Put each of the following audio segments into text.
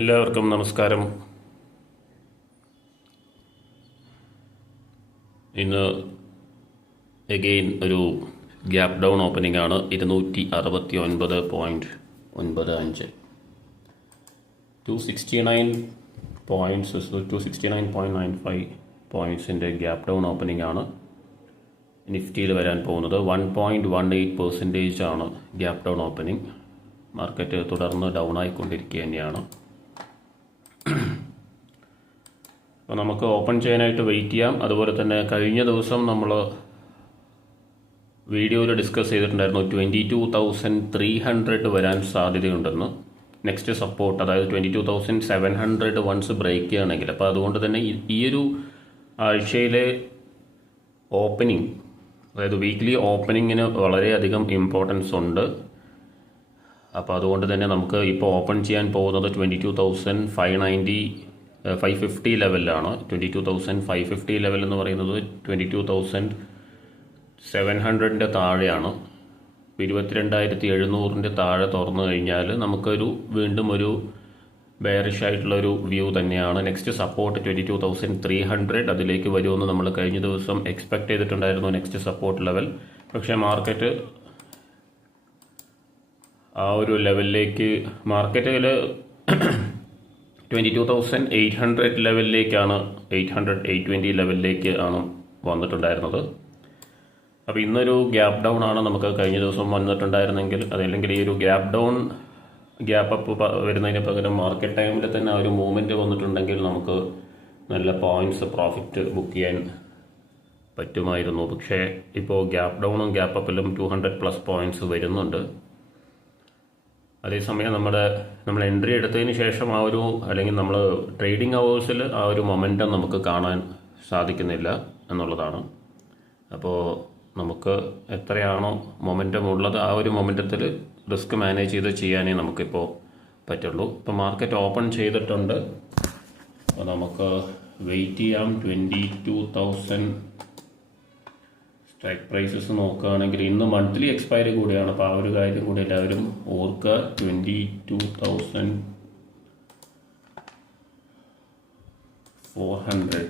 എല്ലാവർക്കും നമസ്കാരം. ഇന്ന് എഗെയിൻ ഒരു ഗ്യാപ്പ് ഡൗൺ ഓപ്പണിംഗ് ആണ്. 269.95 269.95 പോയിൻറ്റ്സിൻ്റെ ഗ്യാപ്പ് ഡൗൺ ഓപ്പണിംഗ് ആണ് നിഫ്റ്റിയിൽ വരാൻ പോകുന്നത്. 1.18% ആണ് ഗ്യാപ്പ് ഡൗൺ ഓപ്പണിംഗ്. മാർക്കറ്റ് തുടർന്ന് ഡൗൺ ആയിക്കൊണ്ടിരിക്കുക തന്നെയാണ്. അപ്പോൾ നമുക്ക് ഓപ്പൺ ചെയ്യാനായിട്ട് വെയിറ്റ് ചെയ്യാം. അതുപോലെ തന്നെ കഴിഞ്ഞ ദിവസം നമ്മൾ വീഡിയോയിൽ ഡിസ്കസ് ചെയ്തിട്ടുണ്ടായിരുന്നു 22,300 വരാൻ സാധ്യതയുണ്ടെന്ന്. നെക്സ്റ്റ് സപ്പോർട്ട് അതായത് 22,700 വൺസ് ബ്രേക്ക് ചെയ്യുകയാണെങ്കിൽ, അപ്പോൾ അതുകൊണ്ട് തന്നെ ഈ ഒരു ആഴ്ചയിലെ ഓപ്പണിംഗ്, അതായത് വീക്ക്ലി ഓപ്പണിങ്ങിന് വളരെയധികം ഇമ്പോർട്ടൻസ് ഉണ്ട്. അപ്പോൾ അതുകൊണ്ട് തന്നെ നമുക്ക് ഇപ്പോൾ ഓപ്പൺ ചെയ്യാൻ പോകുന്നത് 22,550 ലെവലിലാണ്. 22,550 ലെവൽ എന്ന് പറയുന്നത് 22,700 താഴെയാണ്. 22,700 താഴെ തുറന്നു കഴിഞ്ഞാൽ നമുക്കൊരു വീണ്ടും ഒരു ബെയറിഷ് ആയിട്ടുള്ളൊരു വ്യൂ തന്നെയാണ്. നെക്സ്റ്റ് സപ്പോർട്ട് 22,300 അതിലേക്ക് വരുമെന്ന് നമ്മൾ കഴിഞ്ഞ ദിവസം എക്സ്പെക്ട് ചെയ്തിട്ടുണ്ടായിരുന്നു, നെക്സ്റ്റ് സപ്പോർട്ട് ലെവൽ. പക്ഷേ മാർക്കറ്റ് ആ ഒരു ലെവലിലേക്ക്, മാർക്കറ്റിൽ 22,800 ലെവലിലേക്കാണ്, 820 ലെവലിലേക്ക് ആണ് വന്നിട്ടുണ്ടായിരുന്നത്. അപ്പോൾ ഇന്നൊരു ഗ്യാപ്പ് ഡൗൺ ആണ് നമുക്ക് കഴിഞ്ഞ ദിവസം വന്നിട്ടുണ്ടായിരുന്നെങ്കിൽ, അതല്ലെങ്കിൽ ഈ ഒരു ഗ്യാപ്പ് അപ്പ് വരുന്നതിന് പകരം മാർക്കറ്റ് ടൈമിൽ തന്നെ ആ ഒരു മൂവ്മെൻറ്റ് വന്നിട്ടുണ്ടെങ്കിൽ നമുക്ക് നല്ല പോയിൻറ്റ്സ് പ്രോഫിറ്റ് ബുക്ക് ചെയ്യാൻ പറ്റുമായിരുന്നു. പക്ഷേ ഇപ്പോൾ ഗ്യാപ്പ് ഡൗണും ഗ്യാപ്പ് അപ്പിലും 200+ പോയിൻറ്റ്സ് വരുന്നുണ്ട്. അതേസമയം നമ്മൾ എൻട്രി എടുത്തതിന് ശേഷം ആ ഒരു, അല്ലെങ്കിൽ നമ്മൾ ട്രേഡിംഗ് അവേഴ്സിൽ ആ ഒരു മൊമെൻറ്റം നമുക്ക് കാണാൻ സാധിക്കുന്നില്ല എന്നുള്ളതാണ്. അപ്പോൾ നമുക്ക് എത്രയാണോ മൊമെൻറ്റം ഉള്ളത് ആ ഒരു മൊമെൻറ്റത്തിൽ റിസ്ക് മാനേജ് ചെയ്ത് ചെയ്യാനേ നമുക്കിപ്പോൾ പറ്റുള്ളൂ. ഇപ്പോൾ മാർക്കറ്റ് ഓപ്പൺ ചെയ്തിട്ടുണ്ട്. അപ്പോൾ നമുക്ക് വെയിറ്റ് ചെയ്യാം. 22,000 സ്ട്രൈക്ക് പ്രൈസസ് നോക്കുകയാണെങ്കിൽ ഇന്ന് മന്ത്ലി എക്സ്പയറി കൂടിയാണ്. അപ്പോൾ ആ ഒരു കാര്യം കൂടി എല്ലാവരും ഓർക്കുക. 22,400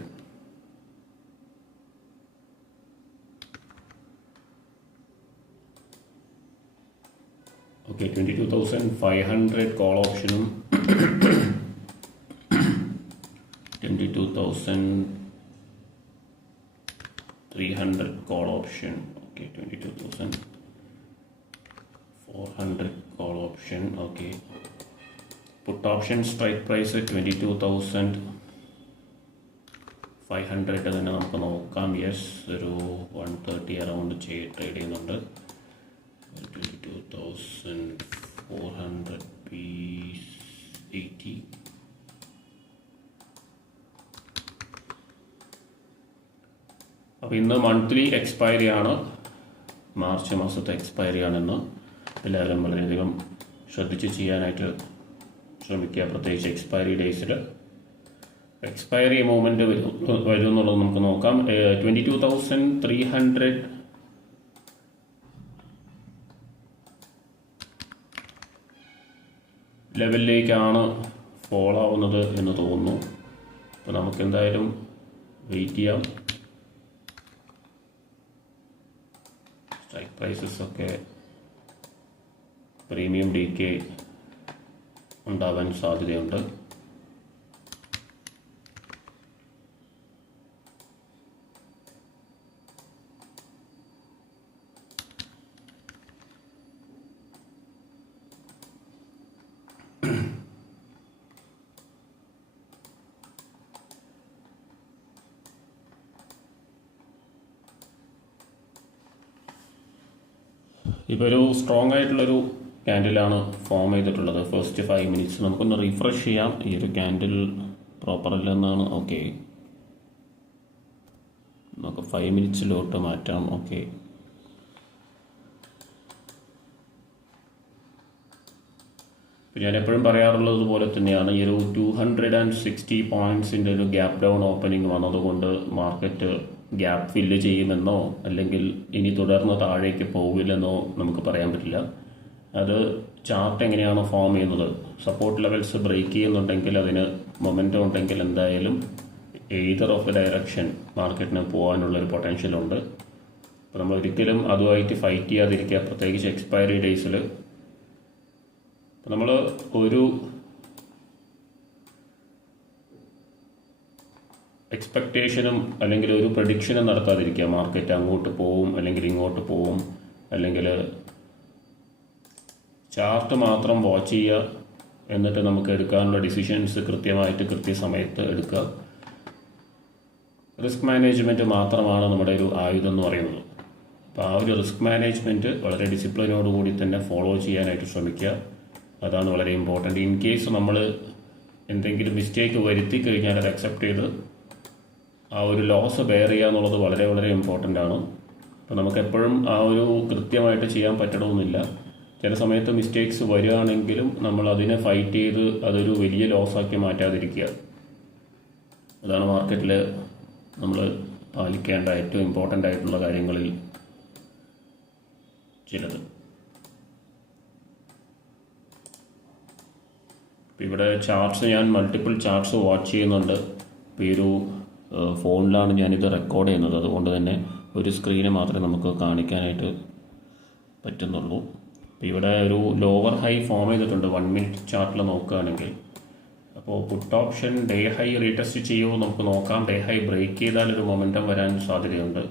ഓക്കെ. 22,500 കോൾ ഓപ്ഷനും 22,300 call option. Okay, 22,400 call option. Okay, put option strike price 22,500 തന്നെ നമുക്ക് നോക്കാം. യെസ്, ഒരു 130 അറൗണ്ട് ട്രേഡ് ചെയ്യുന്നുണ്ട്. 22,400 P80. അപ്പോൾ ഇന്ന് മന്ത്ലി എക്സ്പയറി ആണ്, മാർച്ച് മാസത്തെ എക്സ്പയറി ആണെന്ന് എല്ലാവരും വളരെയധികം ശ്രദ്ധിച്ച് ചെയ്യാനായിട്ട് ശ്രമിക്കുക. പ്രത്യേകിച്ച് എക്സ്പയറി ഡേയ്സിൽ എക്സ്പയറി മൂവ്മെൻറ്റ് വരും എന്നുള്ളത് നമുക്ക് നോക്കാം. 22,300 ലെവലിലേക്കാണ് ഫോൾ ആവുന്നത് എന്ന് തോന്നുന്നു. അപ്പോൾ നമുക്ക് എന്തായാലും വെയിറ്റ് ചെയ്യാം. സ്ട്രൈക്ക് പ്രൈസസ് ഒക്കെ പ്രീമിയം ഡിക്ക് ഉണ്ടാവാൻ സാധ്യതയുണ്ട്. ഇപ്പോൾ ഒരു സ്ട്രോങ് ആയിട്ടുള്ളൊരു ക്യാൻഡിലാണ് ഫോം ചെയ്തിട്ടുള്ളത്. ഫസ്റ്റ് 5 മിനിറ്റ്സ് നമുക്കൊന്ന് റീഫ്രഷ് ചെയ്യാം. ഈ ഒരു ക്യാൻഡിൽ പ്രോപ്പർ അല്ലെന്നാണ്. ഓക്കെ, നമുക്ക് 5 മിനിറ്റ്സിലോട്ട് മാറ്റാം. ഓക്കെ, ഞാൻ എപ്പോഴും പറയാറുള്ളത് പോലെ തന്നെയാണ്, ഈ ഒരു 260 പോയിൻറ്റ്സിൻ്റെ ഒരു ഗ്യാപ്പ് ഡൗൺ ഓപ്പണിംഗ് വന്നതുകൊണ്ട് മാർക്കറ്റ് ഗ്യാപ്പ് ഫില്ല് ചെയ്യുമെന്നോ അല്ലെങ്കിൽ ഇനി തുടർന്ന് താഴേക്ക് പോവില്ലെന്നോ നമുക്ക് പറയാൻ പറ്റില്ല. അത് ചാർട്ട് എങ്ങനെയാണോ ഫോം ചെയ്യുന്നത്. സപ്പോർട്ട് ലെവൽസ് ബ്രേക്ക് ചെയ്യുന്നുണ്ടെങ്കിൽ അതിന് മൊമെൻറ്റം ഉണ്ടെങ്കിൽ എന്തായാലും എയ്തർ ഓഫ് എ ഡയറക്ഷൻ മാർക്കറ്റിന് പോകാനുള്ളൊരു പൊട്ടൻഷ്യൽ ഉണ്ട്. അപ്പോൾ നമ്മൾ ഒരിക്കലും അതുമായിട്ട് ഫൈറ്റ് ചെയ്യാതിരിക്കുക, പ്രത്യേകിച്ച് എക്സ്പയറി ഡേയ്സിൽ. നമ്മൾ ഒരു എക്സ്പെക്റ്റേഷനും അല്ലെങ്കിൽ ഒരു പ്രഡിക്ഷനും നടത്താതിരിക്കുക. മാർക്കറ്റ് അങ്ങോട്ട് പോവും അല്ലെങ്കിൽ ഇങ്ങോട്ട് പോവും, അല്ലെങ്കിൽ ചാർട്ട് മാത്രം വാച്ച് ചെയ്യുക, എന്നിട്ട് നമുക്ക് എടുക്കാനുള്ള ഡിസിഷൻസ് കൃത്യമായിട്ട് കൃത്യസമയത്ത് എടുക്കുക. റിസ്ക് മാനേജ്മെൻറ്റ് മാത്രമാണ് നമ്മുടെ ഒരു ആയുധം എന്ന് പറയുന്നത്. അപ്പോൾ ആ ഒരു റിസ്ക് മാനേജ്മെൻറ്റ് വളരെ ഡിസിപ്ലിനോടുകൂടി തന്നെ ഫോളോ ചെയ്യാനായിട്ട് ശ്രമിക്കുക. അതാണ് വളരെ ഇമ്പോർട്ടൻ്റ്. ഇൻ കേസ് നമ്മൾ എന്തെങ്കിലും മിസ്റ്റേക്ക് വരുത്തി കഴിഞ്ഞാൽ അത് അക്സെപ്റ്റ് ചെയ്ത് ആ ഒരു ലോസ് ബെയർ ചെയ്യുക എന്നുള്ളത് വളരെ വളരെ ഇമ്പോർട്ടൻ്റ് ആണ്. അപ്പോൾ നമുക്കെപ്പോഴും ആ ഒരു കൃത്യമായിട്ട് ചെയ്യാൻ പറ്റണമെന്നില്ല. ചില സമയത്ത് മിസ്റ്റേക്സ് വരികയാണെങ്കിലും നമ്മൾ അതിനെ ഫൈറ്റ് ചെയ്ത് അതൊരു വലിയ ലോസാക്കി മാറ്റാതിരിക്കുക. അതാണ് മാർക്കറ്റിൽ നമ്മൾ പാലിക്കേണ്ട ഏറ്റവും ഇമ്പോർട്ടൻ്റ് ആയിട്ടുള്ള കാര്യങ്ങളിൽ ചിലത്. ഇവിടെ ചാർട്ട്സ് ഞാൻ മൾട്ടിപ്പിൾ ചാർട്ട്സ് വാച്ച് ചെയ്യുന്നുണ്ട്. ഇപ്പോൾ ഈ ഒരു ഫോണിലാണ് ഞാനിത് റെക്കോർഡ് ചെയ്യുന്നത്, അതുകൊണ്ട് തന്നെ ഒരു സ്ക്രീന് മാത്രമേ നമുക്ക് കാണിക്കാനായിട്ട് പറ്റുന്നുള്ളൂ. അപ്പോൾ ഇവിടെ ഒരു ലോവർ ഹൈ ഫോം ചെയ്തിട്ടുണ്ട് 1 മിനിറ്റ് ചാർട്ടിൽ നോക്കുകയാണെങ്കിൽ. അപ്പോൾ puttu option day high retest ചെയ്യുമോ നമുക്ക് നോക്കാം. ഡേ ഹൈ ബ്രേക്ക് ചെയ്താൽ ഒരു മൊമെൻറ്റം വരാൻ സാധ്യതയുണ്ട്.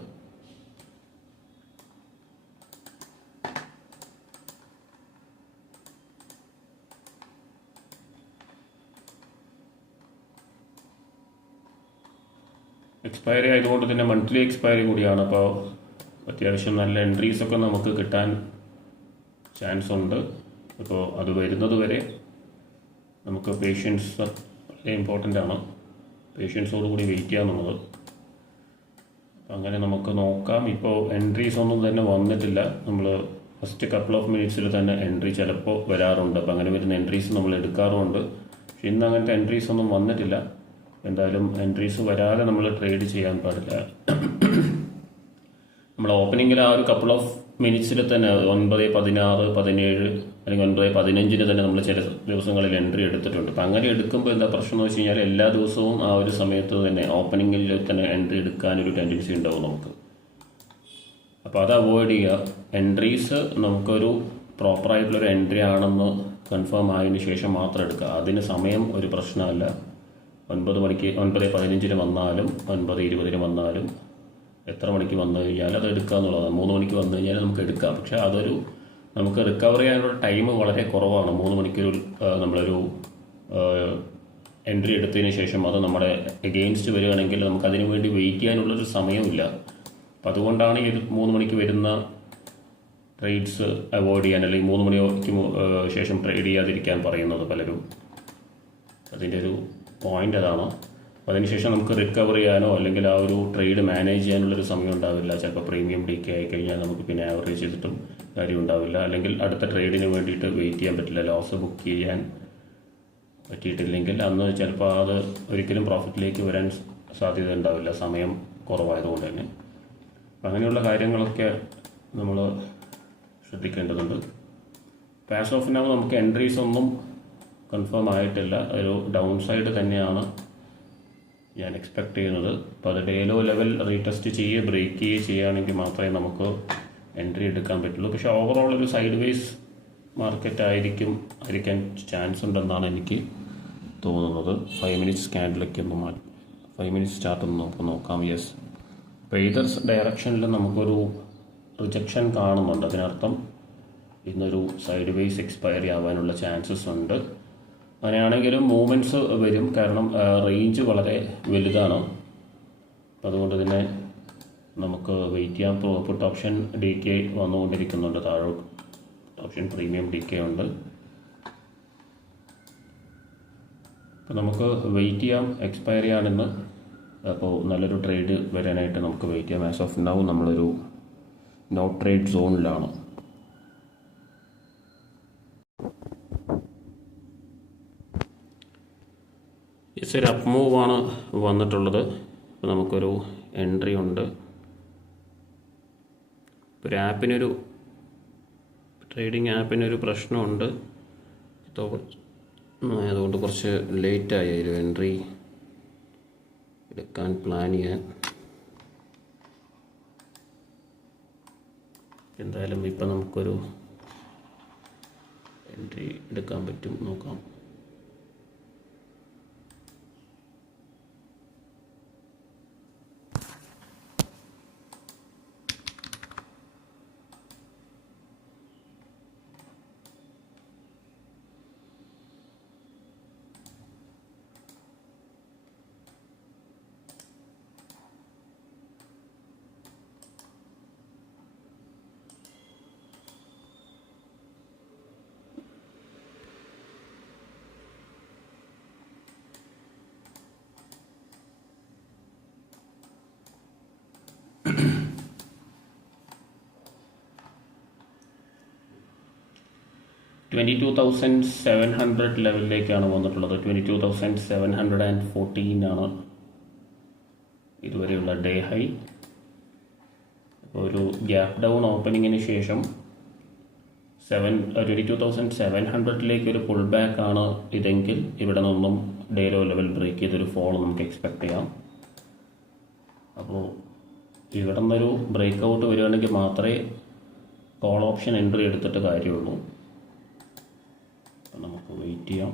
എക്സ്പയറി ആയതുകൊണ്ട് തന്നെ മന്ത്ലി എക്സ്പയറി കൂടിയാണ്. അപ്പോൾ അത്യാവശ്യം നല്ല എൻട്രീസൊക്കെ നമുക്ക് കിട്ടാൻ ചാൻസ് ഉണ്ട്. അപ്പോൾ അത് വരുന്നത് വരെ നമുക്ക് പേഷ്യൻസ് വളരെ ഇമ്പോർട്ടൻ്റ് ആണ്. പേഷ്യൻസോടുകൂടി വെയിറ്റ് ചെയ്യാമെന്നുള്ളത്. അപ്പം അങ്ങനെ നമുക്ക് നോക്കാം. ഇപ്പോൾ എൻട്രീസ് ഒന്നും തന്നെ വന്നിട്ടില്ല. നമ്മൾ ഫസ്റ്റ് കപ്പിൾ ഓഫ് മിനിറ്റ്സിൽ തന്നെ എൻട്രി ചിലപ്പോൾ വരാറുണ്ട്. അപ്പോൾ അങ്ങനെ വരുന്ന എൻട്രീസ് നമ്മൾ എടുക്കാറുമുണ്ട്. പക്ഷെ ഇന്ന് അങ്ങനത്തെ എൻട്രീസ് ഒന്നും വന്നിട്ടില്ല. എന്തായാലും എൻട്രീസ് വരാതെ നമ്മൾ ട്രേഡ് ചെയ്യാൻ പാടില്ല. നമ്മൾ ഓപ്പണിങ്ങിൽ ആ ഒരു കപ്പിൾ ഓഫ് മിനിറ്റ്സിൽ തന്നെ 9:16, 17 അല്ലെങ്കിൽ 9:15 തന്നെ നമ്മൾ ചില ദിവസങ്ങളിൽ എൻട്രി എടുത്തിട്ടുണ്ട്. അപ്പം അങ്ങനെ എടുക്കുമ്പോൾ എന്താ പ്രശ്നം എന്ന് വെച്ച് കഴിഞ്ഞാൽ എല്ലാ ദിവസവും ആ ഒരു സമയത്ത് തന്നെ ഓപ്പണിങ്ങിൽ തന്നെ എൻട്രി എടുക്കാനൊരു ടെൻഡൻസി ഉണ്ടാവും നമുക്ക്. അപ്പോൾ അത് അവോയ്ഡ് ചെയ്യുക. എൻട്രീസ് നമുക്കൊരു പ്രോപ്പറായിട്ടുള്ളൊരു എൻട്രി ആണെന്ന് കൺഫേം ആയതിനു ശേഷം മാത്രം എടുക്കുക. അതിന് സമയം ഒരു പ്രശ്നമല്ല. 9 മണിക്ക് 9:15 വന്നാലും 9:20 വന്നാലും എത്ര മണിക്ക് വന്നു കഴിഞ്ഞാൽ അത് എടുക്കുക എന്നുള്ളതാണ്. 3 മണിക്ക് വന്നു കഴിഞ്ഞാൽ നമുക്ക് എടുക്കാം. പക്ഷേ അതൊരു നമുക്ക് റിക്കവർ ചെയ്യാനുള്ള ടൈം വളരെ കുറവാണ്. 3 മണിക്കൂർ നമ്മളൊരു എൻട്രി എടുത്തതിന് ശേഷം അത് നമ്മുടെ എഗെയിൻസ്റ്റ് വരികയാണെങ്കിൽ നമുക്ക് അതിനു വേണ്ടി വെയിറ്റ് ചെയ്യാനുള്ളൊരു സമയമില്ല. അപ്പം അതുകൊണ്ടാണ് ഈ 3 മണിക്ക് വരുന്ന ട്രേഡ്സ് അവോയ്ഡ് ചെയ്യാൻ, അല്ലെങ്കിൽ 3 മണിക്ക് ശേഷം ട്രേഡ് ചെയ്യാതിരിക്കാൻ പറയുന്നത് പലരും. അതിൻ്റെ ഒരു പോയിന്റ് അതാണ്. അതിനുശേഷം നമുക്ക് റിക്കവർ ചെയ്യാനോ അല്ലെങ്കിൽ ആ ഒരു ട്രേഡ് മാനേജ് ചെയ്യാനുള്ളൊരു സമയം ഉണ്ടാവില്ല. ചിലപ്പോൾ പ്രീമിയം ഡീക്കെ ആയി കഴിഞ്ഞാൽ നമുക്ക് പിന്നെ ആവറേജ് ചെയ്തിട്ടും കാര്യം ഉണ്ടാവില്ല. അല്ലെങ്കിൽ അടുത്ത ട്രേഡിന് വേണ്ടിയിട്ട് വെയിറ്റ് ചെയ്യാൻ പറ്റില്ല. ലോസ് ബുക്ക് ചെയ്യാൻ പറ്റിയിട്ടില്ലെങ്കിൽ അന്ന് ചിലപ്പോൾ അത് ഒരിക്കലും പ്രോഫിറ്റിലേക്ക് വരാൻ സാധ്യത ഉണ്ടാവില്ല, സമയം കുറവായതുകൊണ്ട് തന്നെ. അങ്ങനെയുള്ള കാര്യങ്ങളൊക്കെ നമ്മൾ ശ്രദ്ധിക്കേണ്ടതുണ്ട്. പാസ് ഓഫ് നൗ നമുക്ക് എൻട്രീസ് ഒന്നും കൺഫേം ആയിട്ടില്ല. ഒരു ഡൗൺ സൈഡ് തന്നെയാണ് ഞാൻ എക്സ്പെക്ട് ചെയ്യുന്നത്. അപ്പോൾ അത് ഡേ ലോ ലെവൽ റീടെസ്റ്റ് ചെയ്യുക, ബ്രേക്ക് ചെയ്യുകയാണെങ്കിൽ മാത്രമേ നമുക്ക് എൻട്രി എടുക്കാൻ പറ്റുള്ളൂ. പക്ഷേ ഓവറോൾ ഒരു സൈഡ് വേസ് മാർക്കറ്റ് ആയിരിക്കാൻ ചാൻസ് ഉണ്ടെന്നാണ് എനിക്ക് തോന്നുന്നത്. 5 മിനിറ്റ്സ് ക്യാൻഡിലൊക്കെ ഒന്ന് മാറ്റി 5 മിനിറ്റ്സ് ചാർട്ട് ഒന്ന് നമുക്ക് നോക്കാം. യെസ്, അപ്പോൾ ഏതർ ഡയറക്ഷനിൽ നമുക്കൊരു റിജക്ഷൻ കാണുന്നുണ്ട്. അതിനർത്ഥം ഇന്നൊരു സൈഡ് വേസ് എക്സ്പയറി ആവാനുള്ള ചാൻസസ് ഉണ്ട്. അങ്ങനെയാണെങ്കിലും മൂവ്മെൻറ്റ്സ് വരും, കാരണം റേഞ്ച് വളരെ വലുതാണ്. അതുകൊണ്ട് തന്നെ നമുക്ക് വെയിറ്റ് ചെയ്യാൻ. പുട്ട് ഓപ്ഷൻ DK വന്നുകൊണ്ടിരിക്കുന്നുണ്ട്, താഴോട്ട് ഓപ്ഷൻ പ്രീമിയം DK ഉണ്ട്. അപ്പോൾ നമുക്ക് വെയിറ്റ് ചെയ്യാം, എക്സ്പയറി ആണെന്ന്. അപ്പോൾ നല്ലൊരു ട്രേഡ് വരാനായിട്ട് നമുക്ക് വെയിറ്റ് ചെയ്യാം. ആസ് ഓഫ് നൗ നമ്മളൊരു നോ ട്രേഡ് സോണിലാണ്. യെസ്, ഒരു അപ്പ് മൂവാണ് വന്നിട്ടുള്ളത്. അപ്പോൾ നമുക്കൊരു എൻട്രി ഉണ്ട്. ഒരു ആപ്പിനൊരു ട്രേഡിംഗ് ആപ്പിനൊരു പ്രശ്നമുണ്ട്, അതുകൊണ്ട് കുറച്ച് ലേറ്റായി ഒരു എൻട്രി എടുക്കാൻ പ്ലാൻ ചെയ്യാൻ. എന്തായാലും ഇപ്പം നമുക്കൊരു എൻട്രി എടുക്കാൻ പറ്റും, നോക്കാം. $22,700 ലെവലിലേക്കാണ് വന്നിട്ടുള്ളത്. 22,714 ആണ് ഇതുവരെയുള്ള ഡേ ഹൈ. അപ്പോൾ ഒരു ഗ്യാപ്പ് ഡൗൺ ഓപ്പണിങ്ങിന് ശേഷം 22,700 ഒരു പുൾ ബാക്ക് ആണ് ഇതെങ്കിൽ ഇവിടെ നിന്നും ഡേ ലോ ലെവൽ ബ്രേക്ക് ചെയ്തൊരു ഫോൾ നമുക്ക് എക്സ്പെക്ട് ചെയ്യാം. അപ്പോൾ ഇവിടെ നിന്നൊരു ബ്രേക്ക് ഔട്ട് വരികയാണെങ്കിൽ മാത്രമേ കോൾ ഓപ്ഷൻ എൻട്രി എടുത്തിട്ട് കാര്യമുള്ളൂ. നമുക്ക് വെയിറ്റ് ചെയ്യാം.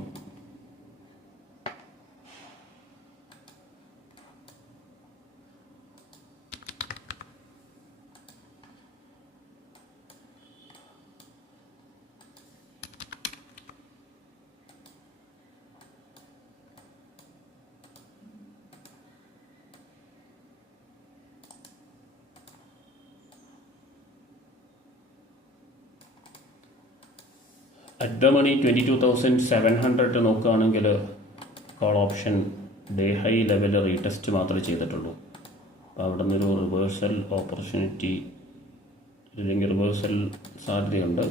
അറ്റ് ദ മണി 22,700 നോക്കുകയാണെങ്കിൽ call option day high level retest മാത്രമേ ചെയ്തിട്ടുള്ളൂ. അപ്പോൾ അവിടെ നിന്നൊരു റിവേഴ്സൽ ഓപ്പർച്യൂണിറ്റി അല്ലെങ്കിൽ റിവേഴ്സൽ സാധ്യതയുണ്ട്.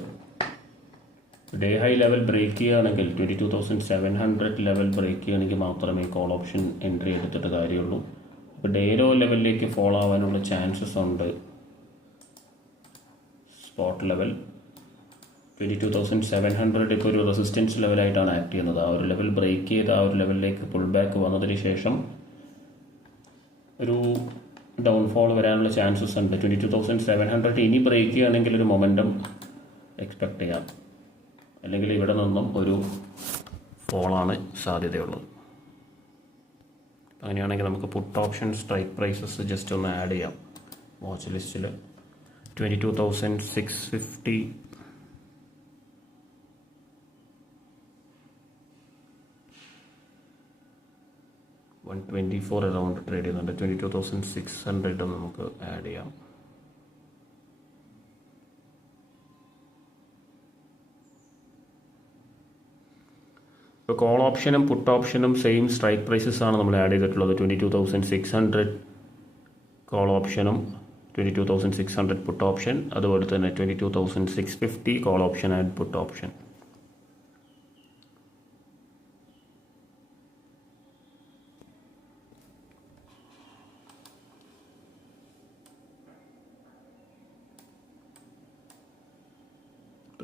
ഡേ ഹൈ ലെവൽ ബ്രേക്ക് ചെയ്യുകയാണെങ്കിൽ 22,700 ലെവൽ ബ്രേക്ക് ചെയ്യുകയാണെങ്കിൽ മാത്രമേ കോൾ ഓപ്ഷൻ എൻട്രി എടുത്തിട്ട് കാര്യമുള്ളൂ. അപ്പോൾ ഡേ ലോ ലെവലിലേക്ക് ഫോളോ ആവാനുള്ള ചാൻസസ് ഉണ്ട്. സ്പോട്ട് ലെവൽ 22,700 ഇപ്പോൾ ഒരു റെസിസ്റ്റൻസ് ലെവലായിട്ടാണ് ആക്ട് ചെയ്യുന്നത്. ആ ഒരു ലെവൽ ബ്രേക്ക് ചെയ്ത് ആ ഒരു ലെവലിലേക്ക് പുൾ ബാക്ക് വന്നതിന് ശേഷം ഒരു ഡൗൺഫോൾ വരാനുള്ള ചാൻസസ് ഉണ്ട്. 22,700 ഇനി ബ്രേക്ക് ചെയ്യുകയാണെങ്കിൽ ഒരു മൊമെൻറ്റം എക്സ്പെക്ട് ചെയ്യാം, അല്ലെങ്കിൽ ഇവിടെ നിന്നും ഒരു ഫോളാണ് സാധ്യതയുള്ളത്. അങ്ങനെയാണെങ്കിൽ നമുക്ക് put option strike prices just ഒന്ന് ആഡ് ചെയ്യാം. വാച്ച് ലിസ്റ്റിൽ 22,650 124 അറൗണ്ട് ട്രേഡ് ചെയ്യുന്നുണ്ട്. 22,600 നമുക്ക് ആഡ് ചെയ്യാം. ഇപ്പോൾ കോൾ ഓപ്ഷനും പുട്ട് ഓപ്ഷനും സെയിം സ്ട്രൈക്ക് പ്രൈസസ് ആണ് നമ്മൾ ആഡ് ചെയ്തിട്ടുള്ളത്. 22,600 കോൾ ഓപ്ഷനും 22,600 പുട്ട് ഓപ്ഷൻ, അതുപോലെ തന്നെ 22,650 call option and put option.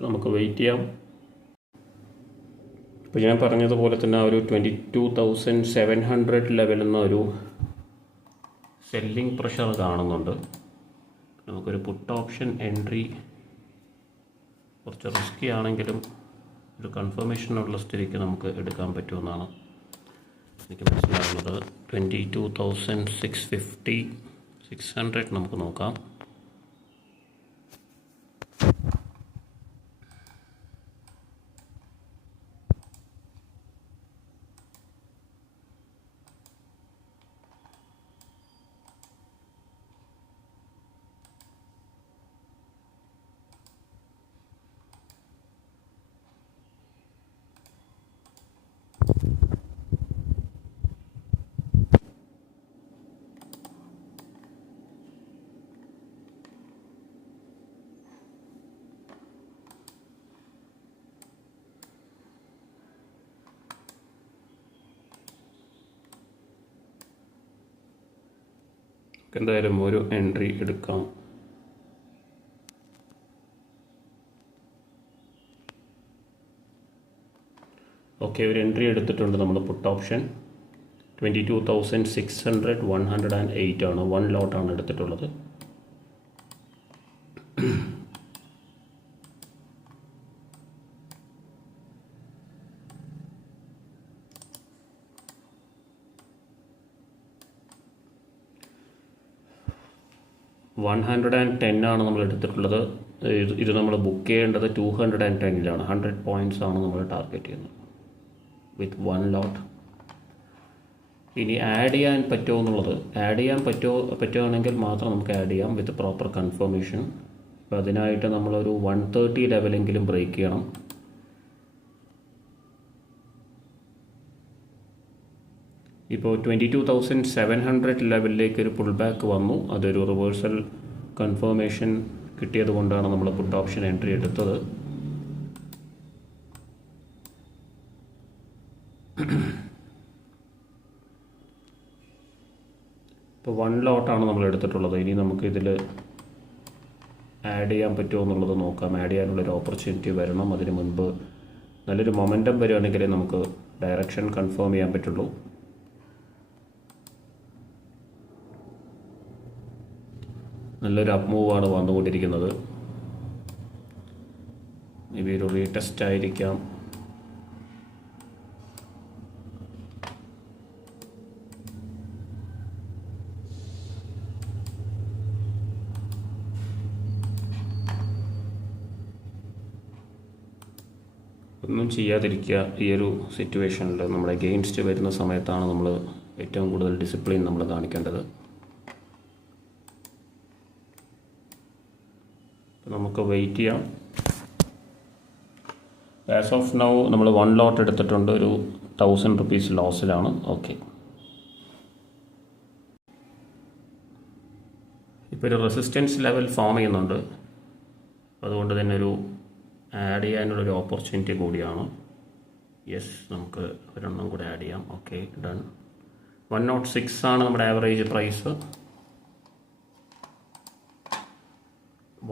നമുക്ക് വെയിറ്റ് ചെയ്യാം. ഇപ്പോൾ ഞാൻ പറഞ്ഞതുപോലെ തന്നെ ആ ഒരു 22,700 ലെവലിൽ നിന്ന് ഒരു സെല്ലിംഗ് പ്രഷർ കാണുന്നുണ്ട്. നമുക്കൊരു പുട്ട് ഓപ്ഷൻ എൻട്രി കുറച്ച് റിസ്കി ആണെങ്കിലും ഒരു കൺഫർമേഷനുള്ള സ്ഥിതിക്ക് നമുക്ക് എടുക്കാൻ പറ്റുമെന്നാണ് എനിക്ക് മനസ്സിലാകുന്നത്. 22,650 600 നമുക്ക് നോക്കാം. എന്തായാലും ഒരു എൻട്രി എടുക്കാം. ഓക്കെ, ഒരു എൻട്രി എടുത്തിട്ടുണ്ട് നമ്മൾ പുട്ട് ഓപ്ഷൻ 22,600 108 ആണ്, 1 ലോട്ടാണ് എടുത്തിട്ടുള്ളത്. $110 ആണ് നമ്മൾ എടുത്തിട്ടുള്ളത്. ഇത് നമ്മൾ ബുക്ക് ചെയ്യേണ്ടത് 210-ലാണ്. 100 പോയിൻറ്റ്സ് ആണ് നമ്മൾ ടാർഗറ്റ് ചെയ്യുന്നത് വിത്ത് 1 ലോട്ട്. ഇനി ആഡ് ചെയ്യാൻ പറ്റുമോ എന്നുള്ളത്, ആഡ് ചെയ്യാൻ പറ്റുകയാണെങ്കിൽ മാത്രം നമുക്ക് ആഡ് ചെയ്യാം വിത്ത് പ്രോപ്പർ കൺഫർമേഷൻ. അപ്പോൾ അതിനായിട്ട് നമ്മളൊരു 130 ലെവലെങ്കിലും ബ്രേക്ക് ചെയ്യണം. ഇപ്പോൾ 22,700 ലെവലിലേക്ക് ഒരു പുൾ ബാക്ക് വന്നു. അതൊരു റിവേഴ്സൽ കൺഫർമേഷൻ കിട്ടിയത് കൊണ്ടാണ് നമ്മൾ പുട്ട് ഓപ്ഷൻ എൻട്രി എടുത്തത്. ഇപ്പോൾ 1 ലോട്ടാണ് നമ്മൾ എടുത്തിട്ടുള്ളത്. ഇനി നമുക്ക് ഇതിൽ ആഡ് ചെയ്യാൻ പറ്റുമോ എന്നുള്ളത് നോക്കാം. ആഡ് ചെയ്യാനുള്ളൊരു ഓപ്പർച്യൂണിറ്റി വരണം. അതിന് മുൻപ് നല്ലൊരു മൊമെൻറ്റം വരികയാണെങ്കിലേ നമുക്ക് ഡയറക്ഷൻ കൺഫേം ചെയ്യാൻ പറ്റുള്ളൂ. നല്ലൊരു അപ്പ് മൂവാണ് വന്നുകൊണ്ടിരിക്കുന്നത്. മേ ബി ഒരു റീടെസ്റ്റ് ആയിരിക്കാം. ഒന്നും ചെയ്യാതിരിക്കുക. ഈ ഒരു സിറ്റുവേഷനിൽ നമ്മൾ എഗെയിൻസ്റ്റ് വരുന്ന സമയത്താണ് നമ്മൾ ഏറ്റവും കൂടുതൽ ഡിസിപ്ലിൻ നമ്മൾ കാണിക്കേണ്ടത്. നമുക്ക് വെയിറ്റ് ചെയ്യാം. ആസ് ഓഫ് നൗ നമ്മൾ 1 ലോട്ട് എടുത്തിട്ടുണ്ട്. ഒരു 1000 rupees ലോസിലാണ്. ഓക്കെ, ഇപ്പോൾ ഒരു റെസിസ്റ്റൻസ് ലെവൽ ഫോം ചെയ്യുന്നുണ്ട്. അതുകൊണ്ട് തന്നെ ഒരു ആഡ് ചെയ്യാനുള്ളൊരു ഓപ്പർച്യൂണിറ്റി കൂടിയാണ്. യെസ്, നമുക്ക് ഒരെണ്ണം കൂടെ ആഡ് ചെയ്യാം. Okay, done. 106 ആണ് നമ്മുടെ ആവറേജ് പ്രൈസ്.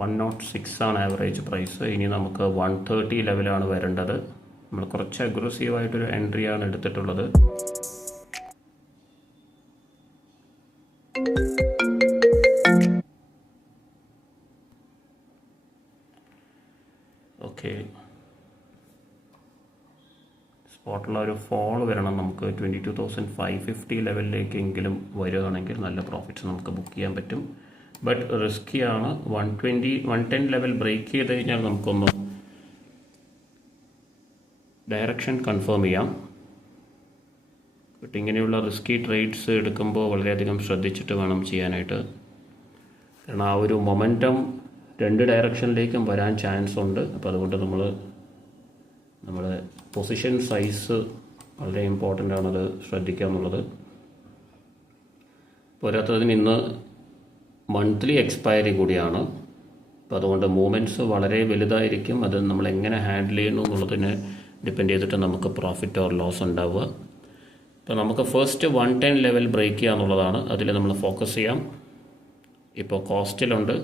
106 ആണ് ആവറേജ് പ്രൈസ്. ഇനി നമുക്ക് 130 ലെവലാണ് വരേണ്ടത്. നമ്മൾ കുറച്ച് അഗ്രസീവായിട്ടൊരു എൻട്രിയാണ് എടുത്തിട്ടുള്ളത്. ഓക്കെ, സ്പോട്ടുള്ള ഒരു ഫോൾ വരണം. നമുക്ക് 22,550 ലെവലിലേക്കെങ്കിലും വരികയാണെങ്കിൽ നല്ല പ്രോഫിറ്റ്സ് നമുക്ക് ബുക്ക് ചെയ്യാൻ പറ്റും. ബട്ട് റിസ്ക്കിയാണ്. 110 ലെവൽ ബ്രേക്ക് ചെയ്ത് കഴിഞ്ഞാൽ നമുക്കൊന്ന് ഡയറക്ഷൻ കൺഫേം ചെയ്യാം. ബട്ട് ഇങ്ങനെയുള്ള റിസ്കി ട്രേഡ്സ് എടുക്കുമ്പോൾ വളരെയധികം ശ്രദ്ധിച്ചിട്ട് വേണം ചെയ്യാനായിട്ട്. കാരണം ആ ഒരു മൊമെൻറ്റം 2 ഡയറക്ഷനിലേക്കും വരാൻ ചാൻസ് ഉണ്ട്. അപ്പോൾ അതുകൊണ്ട് നമ്മുടെ പൊസിഷൻ സൈസ് വളരെ ഇമ്പോർട്ടൻ്റ് ആണത് ശ്രദ്ധിക്കുക എന്നുള്ളത്. പോരാത്തതിന് ഇന്ന് മന്ത്ലി എക്സ്പയറി കൂടിയാണ്. അപ്പോൾ അതുകൊണ്ട് മൂവ്മെൻറ്റ്സ് വളരെ വലുതായിരിക്കും. അത് നമ്മൾ എങ്ങനെ ഹാൻഡിൽ ചെയ്യുന്നു എന്നുള്ളതിനെ ഡിപ്പെൻഡ് ചെയ്തിട്ട് നമുക്ക് പ്രോഫിറ്റ് ഓർ ലോസ് ഉണ്ടാവുക. അപ്പോൾ നമുക്ക് ഫസ്റ്റ് 110 ലെവൽ ബ്രേക്ക് ചെയ്യുക എന്നുള്ളതാണ്. അതിൽ നമ്മൾ ഫോക്കസ് ചെയ്യാം. ഇപ്പോൾ കോസ്റ്റിലുണ്ട്.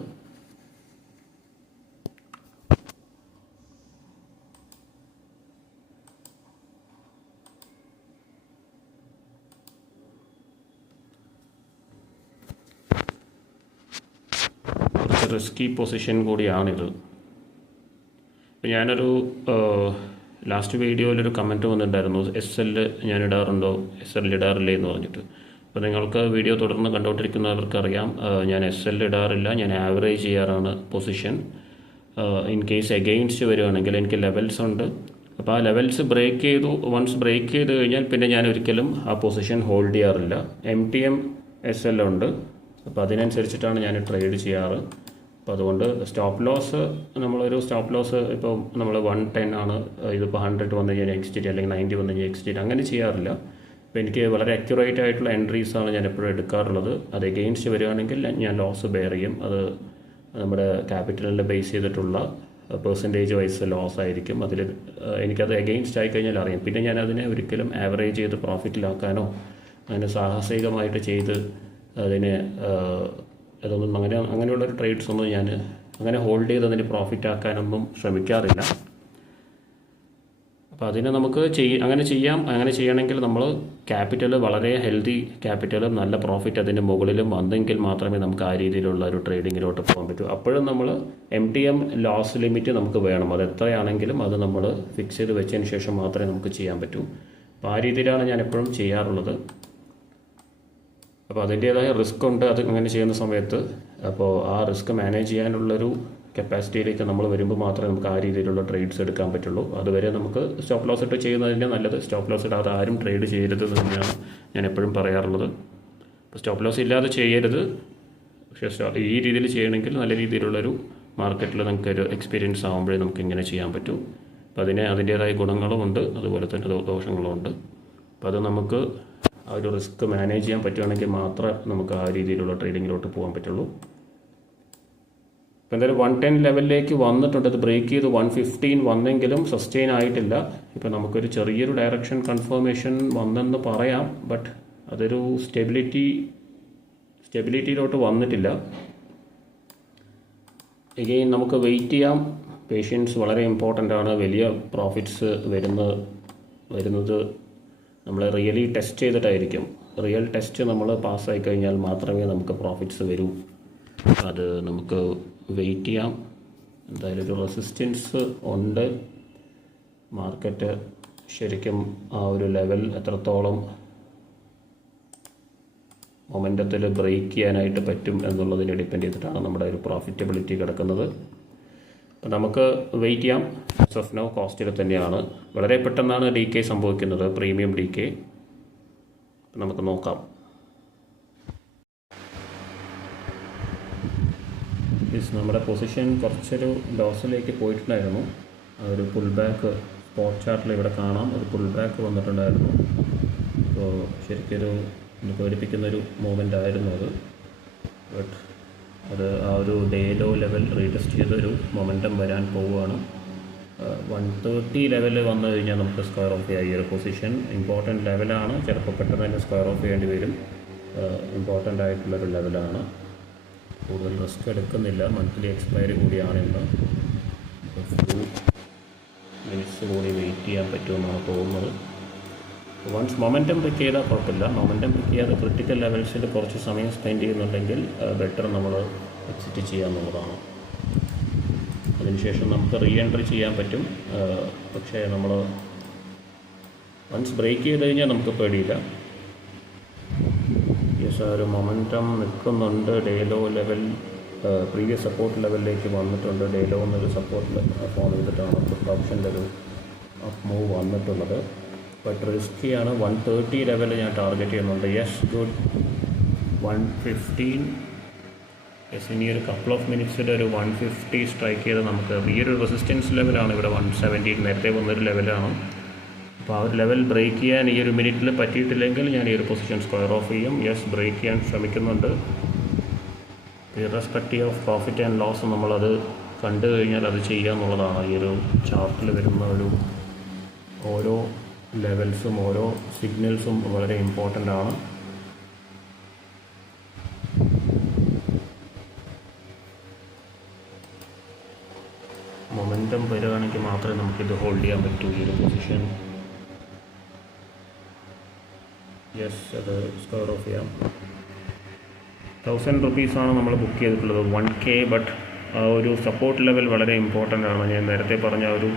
റിസ്കി പൊസിഷൻ കൂടിയാണിത്. ഇപ്പോൾ ഞാനൊരു ലാസ്റ്റ് വീഡിയോയിലൊരു കമൻറ്റ് വന്നിട്ടുണ്ടായിരുന്നു, SL ഞാൻ ഇടാറുണ്ടോ, SL ഇടാറില്ലേ എന്ന് പറഞ്ഞിട്ട്. അപ്പോൾ നിങ്ങൾക്ക് വീഡിയോ തുടർന്ന് കണ്ടുകൊണ്ടിരിക്കുന്നവർക്കറിയാം, ഞാൻ SL ഇടാറില്ല. ഞാൻ ആവറേജ് ചെയ്യാറാണ് പൊസിഷൻ. ഇൻ കേസ് എഗെയിൻസ്റ്റ് വരികയാണെങ്കിൽ എനിക്ക് ലെവൽസ് ഉണ്ട്. അപ്പോൾ ആ ലെവൽസ് ബ്രേക്ക് ചെയ്തു. വൺസ് ബ്രേക്ക് ചെയ്ത് കഴിഞ്ഞാൽ പിന്നെ ഞാൻ ഒരിക്കലും ആ പൊസിഷൻ ഹോൾഡ് ചെയ്യാറില്ല. MTM SL ഉണ്ട്. അപ്പോൾ അതിനനുസരിച്ചിട്ടാണ് ഞാൻ ട്രേഡ് ചെയ്യാറ്. അപ്പോൾ അതുകൊണ്ട് സ്റ്റോപ്പ് ലോസ്, നമ്മളൊരു സ്റ്റോപ്പ് ലോസ് ഇപ്പോൾ നമ്മൾ 110 ആണ്, ഇതിപ്പോൾ 100 വന്നു കഴിഞ്ഞാൽ എക്സിറ്റ്, അല്ലെങ്കിൽ 90 വന്നു കഴിഞ്ഞാൽ എക്സിറ്റ്, അങ്ങനെ ചെയ്യാറില്ല. അപ്പോൾ എനിക്ക് വളരെ അക്യുറേറ്റ് ആയിട്ടുള്ള എൻട്രീസാണ് ഞാൻ എപ്പോഴും എടുക്കാറുള്ളത്. അത് എഗെയിൻസ്റ്റ് വരികയാണെങ്കിൽ ഞാൻ ലോസ് ബെയർ ചെയ്യും. അത് നമ്മുടെ ക്യാപിറ്റലിനെ ബേസ് ചെയ്തിട്ടുള്ള പെർസെൻറ്റേജ് വൈസ് ലോസ് ആയിരിക്കും. അതിൽ എനിക്കത് എഗെയിൻസ്റ്റ് ആയിക്കഴിഞ്ഞാൽ അറിയാം. പിന്നെ ഞാൻ അതിനെ ഒരിക്കലും ആവറേജ് ചെയ്ത് പ്രോഫിറ്റിലാക്കാനോ അങ്ങനെ സാഹസികമായിട്ട് ചെയ്ത് അതിന് അതൊന്നും അങ്ങനെയുള്ളൊരു ട്രേഡ്സ് ഒന്നും ഞാൻ അങ്ങനെ ഹോൾഡ് ചെയ്ത് അതിന് പ്രോഫിറ്റ് ആക്കാനൊന്നും ശ്രമിക്കാറില്ല. അപ്പോൾ അതിന് നമുക്ക് അങ്ങനെ ചെയ്യണമെങ്കിൽ നമ്മൾ ക്യാപിറ്റൽ വളരെ ഹെൽത്തി ക്യാപിറ്റലും നല്ല പ്രോഫിറ്റ് അതിൻ്റെ മുകളിലും വന്നെങ്കിൽ മാത്രമേ നമുക്ക് ആ രീതിയിലുള്ള ഒരു ട്രേഡിങ്ങിലോട്ട് പോകാൻ പറ്റൂ. അപ്പോഴും നമ്മൾ MTM ലോസ് ലിമിറ്റ് നമുക്ക് വേണം. അത് എത്രയാണെങ്കിലും അത് നമ്മൾ ഫിക്സ് ചെയ്ത് വെച്ചതിന് ശേഷം മാത്രമേ നമുക്ക് ചെയ്യാൻ പറ്റൂ. അപ്പോൾ ആ രീതിയിലാണ് ഞാൻ എപ്പോഴും ചെയ്യാറുള്ളത്. അപ്പോൾ അതിൻ്റേതായ റിസ്ക് ഉണ്ട് അത് അങ്ങനെ ചെയ്യുന്ന സമയത്ത്. അപ്പോൾ ആ റിസ്ക് മാനേജ് ചെയ്യാനുള്ളൊരു കപ്പാസിറ്റിയിലേക്ക് നമ്മൾ വരുമ്പോൾ മാത്രമേ നമുക്ക് ആ രീതിയിലുള്ള ട്രേഡ്സ് എടുക്കാൻ പറ്റുള്ളൂ. അതുവരെ നമുക്ക് സ്റ്റോപ്പ് ലോസ് ഇട്ട് ചെയ്യുന്നതിൻ്റെ നല്ലത്. സ്റ്റോപ്പ് ലോസ് ഇടാതെ ആരും ട്രേഡ് ചെയ്യരുത് എന്ന് തന്നെയാണ് ഞാൻ എപ്പോഴും പറയാറുള്ളത്. അപ്പോൾ സ്റ്റോപ്പ് ലോസ് ഇല്ലാതെ ചെയ്യരുത്. പക്ഷേ ഈ രീതിയിൽ ചെയ്യണമെങ്കിൽ നല്ല രീതിയിലുള്ളൊരു മാർക്കറ്റിൽ നമുക്കൊരു എക്സ്പീരിയൻസ് ആകുമ്പോഴേ നമുക്ക് ഇങ്ങനെ ചെയ്യാൻ പറ്റൂ. അപ്പോൾ അതിൻ്റേതായ ഗുണങ്ങളും ഉണ്ട്, അതുപോലെ തന്നെ ദോഷങ്ങളും ഉണ്ട്. അപ്പോൾ അത് നമുക്ക് ആ ഒരു റിസ്ക് മാനേജ് ചെയ്യാൻ പറ്റുകയാണെങ്കിൽ മാത്രമേ നമുക്ക് ആ രീതിയിലുള്ള ട്രേഡിങ്ങിലോട്ട് പോകാൻ പറ്റുള്ളൂ. ഇപ്പോൾ എന്തായാലും 110 ലെവലിലേക്ക് വന്നിട്ടുണ്ട്. അത് ബ്രേക്ക് ചെയ്ത് 115 വന്നെങ്കിലും സസ്റ്റെയിൻ ആയിട്ടില്ല. ഇപ്പോൾ നമുക്കൊരു ചെറിയൊരു ഡയറക്ഷൻ കൺഫർമേഷൻ വന്നെന്ന് പറയാം. ബട്ട് അതൊരു സ്റ്റെബിലിറ്റിയിലോട്ട് വന്നിട്ടില്ല. എഗെയിൻ നമുക്ക് വെയിറ്റ് ചെയ്യാം. പേഷ്യൻസ് വളരെ ഇമ്പോർട്ടൻ്റ് ആണ്. വലിയ പ്രോഫിറ്റ്സ് വരുന്നത് നമ്മൾ റിയലി ടെസ്റ്റ് ചെയ്തിട്ടായിരിക്കും. റിയൽ ടെസ്റ്റ് നമ്മൾ പാസ്സായി കഴിഞ്ഞാൽ മാത്രമേ നമുക്ക് പ്രോഫിറ്റ്സ് വരൂ. അത് നമുക്ക് വെയിറ്റ് ചെയ്യാം. എന്തായാലും ഒരു റെസിസ്റ്റൻസ് ഉണ്ട്. മാർക്കറ്റ് ശരിക്കും ആ ഒരു ലെവൽ എത്രത്തോളം മൊമെൻറ്റത്തിൽ ബ്രേക്ക് ചെയ്യാനായിട്ട് പറ്റും എന്നുള്ളതിനെ ഡിപ്പെൻഡ് ചെയ്തിട്ടാണ് നമ്മുടെ ഒരു പ്രോഫിറ്റബിലിറ്റി കിടക്കുന്നത്. അപ്പം നമുക്ക് വെയിറ്റ് ചെയ്യാം. ആസ് ഓഫ് നൗ കോസ്റ്റിൽ തന്നെയാണ്. വളരെ പെട്ടെന്നാണ് DK സംഭവിക്കുന്നത്, പ്രീമിയം DK. നമുക്ക് നോക്കാം. നമ്മുടെ പൊസിഷൻ കുറച്ചൊരു ലോസിലേക്ക് പോയിട്ടുണ്ടായിരുന്നു. ഒരു പുൾ ബാക്ക് സ്പോട്ട് ചാർട്ടിൽ ഇവിടെ കാണാം. ഒരു പുൾ ബാക്ക് വന്നിട്ടുണ്ടായിരുന്നു. അപ്പോൾ ശരിക്കൊരു പേടിപ്പിക്കുന്നൊരു മൂവ്മെൻ്റ് ആയിരുന്നു അത്. ബട്ട് അത് ആ ഒരു ഡേ ലോ ലെവൽ റീടെസ്റ്റ് ചെയ്തൊരു മൊമെൻറ്റം വരാൻ പോവുകയാണ്. 130 ലെവൽ വന്നു കഴിഞ്ഞാൽ നമുക്ക് സ്ക്വയർ ഓഫ് ചെയ്യാം. ഈ ഒരു പൊസിഷൻ ഇമ്പോർട്ടൻ്റ് ലെവലാണ്. ചിലപ്പോൾ പെട്ടെന്ന് തന്നെ സ്ക്വയർ ഓഫ് ചെയ്യേണ്ടി വരും. ഇമ്പോർട്ടൻ്റ് ആയിട്ടുള്ളൊരു ലെവലാണ്. കൂടുതൽ റിസ്ക് എടുക്കുന്നില്ല. മന്ത്ലി എക്സ്പയറി കൂടിയാണ് ഇന്ന്. 2 മിനിറ്റ്സ് കൂടി വെയിറ്റ് ചെയ്യാൻ പറ്റുമെന്നാണ് തോന്നുന്നത്. വൺസ് മൊമെൻറ്റം പിക്ക് ചെയ്താൽ കുഴപ്പമില്ല. മൊമെൻറ്റം പിക്ക് ചെയ്യാതെ ക്രിട്ടിക്കൽ ലെവൽസിൽ കുറച്ച് സമയം സ്പെൻഡ് ചെയ്യുന്നുണ്ടെങ്കിൽ ബെറ്റർ നമ്മൾ എക്സിറ്റ് ചെയ്യാമെന്നുള്ളതാണ്. അതിനുശേഷം നമുക്ക് റീ എൻട്രി ചെയ്യാൻ പറ്റും. പക്ഷേ നമ്മൾ വൺസ് ബ്രേക്ക് ചെയ്ത് കഴിഞ്ഞാൽ നമുക്ക് പേടിയില്ല. ഒരു മൊമെൻറ്റം നിൽക്കുന്നുണ്ട്. Day low level previous support ലെവലിലേക്ക് വന്നിട്ടുണ്ട്. ഡേ ലോ എന്നൊരു സപ്പോർട്ട് ഫോം ചെയ്തിട്ടാണ് പുട്ട് ഓപ്ഷൻ്റെ ഒരു അപ്പ് മൂവ് വന്നിട്ടുള്ളത്. ബട്ട് റിസ്ക്കിയാണ്. 130 ലെവൽ ഞാൻ ടാർഗറ്റ് ചെയ്യുന്നുണ്ട്. Yes, good. 115. യെസ്, ഇനി ഒരു കപ്പിൾ ഓഫ് മിനിറ്റ്സിൽ ഒരു 150 സ്ട്രൈക്ക് ചെയ്ത് നമുക്ക് ഈ ഒരു റെസിസ്റ്റൻസ് ലെവലാണ് ഇവിടെ 117 നേരത്തെ വന്നൊരു ലെവലാണ്. അപ്പോൾ ആ ഒരു ലെവൽ ബ്രേക്ക് ചെയ്യാൻ ഈ ഒരു മിനിറ്റിൽ പറ്റിയിട്ടില്ലെങ്കിൽ ഞാൻ ഈ ഒരു പൊസിഷൻ സ്ക്വയർ ഓഫ് ചെയ്യും. യെസ്, ബ്രേക്ക് ചെയ്യാൻ ശ്രമിക്കുന്നുണ്ട്. Irrespective of profit and loss നമ്മളത് കണ്ടു കഴിഞ്ഞാൽ അത് ചെയ്യുക എന്നുള്ളതാണ്. ഈ ഒരു ചാർട്ടിൽ വരുന്ന ഒരു ഓരോ ലെവൽസും ഓരോ സിഗ്നൽസും വളരെ ഇമ്പോർട്ടൻ്റ് ആണ്. മൊമെൻറ്റം വരികയാണെങ്കിൽ മാത്രമേ നമുക്കിത് ഹോൾഡ് ചെയ്യാൻ പറ്റൂ ഈ ഒരു പൊസിഷൻ. യെസ്, അത് സ്ക്വയർ ഓഫ് ചെയ്യാം. 1000 റുപ്പീസാണ് നമ്മൾ ബുക്ക് ചെയ്തിട്ടുള്ളത്, 1K. ബട്ട് ആ ഒരു സപ്പോർട്ട് ലെവൽ വളരെ ഇമ്പോർട്ടൻ്റ് ആണ്. ഞാൻ നേരത്തെ പറഞ്ഞ ഒരു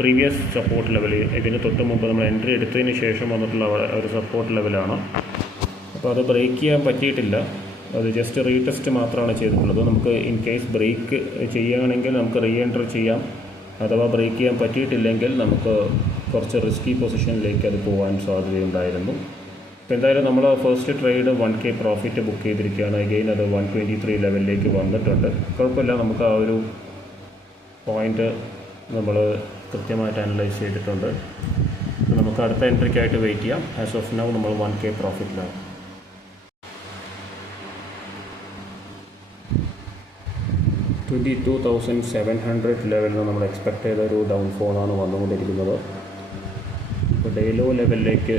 പ്രീവിയസ് സപ്പോർട്ട് ലെവൽ, ഇതിന് തൊട്ട് മുമ്പ് നമ്മൾ എൻട്രി എടുത്തതിന് ശേഷം വന്നിട്ടുള്ള ഒരു സപ്പോർട്ട് ലെവലാണ്. അപ്പോൾ അത് ബ്രേക്ക് ചെയ്യാൻ പറ്റിയിട്ടില്ല. അത് ജസ്റ്റ് റീടെസ്റ്റ് മാത്രമാണ് ചെയ്തിട്ടുള്ളത്. നമുക്ക് ഇൻ കേസ് ബ്രേക്ക് ചെയ്യുകയാണെങ്കിൽ നമുക്ക് റീ എൻട്രി ചെയ്യാം. അഥവാ ബ്രേക്ക് ചെയ്യാൻ പറ്റിയിട്ടില്ലെങ്കിൽ നമുക്ക് കുറച്ച് റിസ്കി പൊസിഷനിലേക്ക് അത് പോകാൻ സാധ്യതയുണ്ടായിരുന്നു. അപ്പോൾ എന്തായാലും നമ്മൾ first trade 1K profit book ചെയ്തിരിക്കുകയാണ്. അഗെയിൻ അത് 123 ലെവലിലേക്ക് വന്നിട്ടുണ്ട്. കുഴപ്പമില്ല, നമുക്ക് ആ ഒരു പോയിൻ്റ് നമ്മൾ കൃത്യമായിട്ട് അനലൈസ് ചെയ്തിട്ടുണ്ട്. നമുക്ക് അടുത്ത എൻട്രിക്കായിട്ട് വെയിറ്റ് ചെയ്യാം. ആസ് ഓഫ് നൗ നമ്മൾ 1K പ്രോഫിറ്റിലാണ്. $22,700 ലെവലിൽ നമ്മൾ എക്സ്പെക്ട് ചെയ്ത ഒരു ഡൗൺഫോളാണ് വന്നുകൊണ്ടിരിക്കുന്നത്. ഇപ്പോൾ ഡേ ലോ ലെവലിലേക്ക്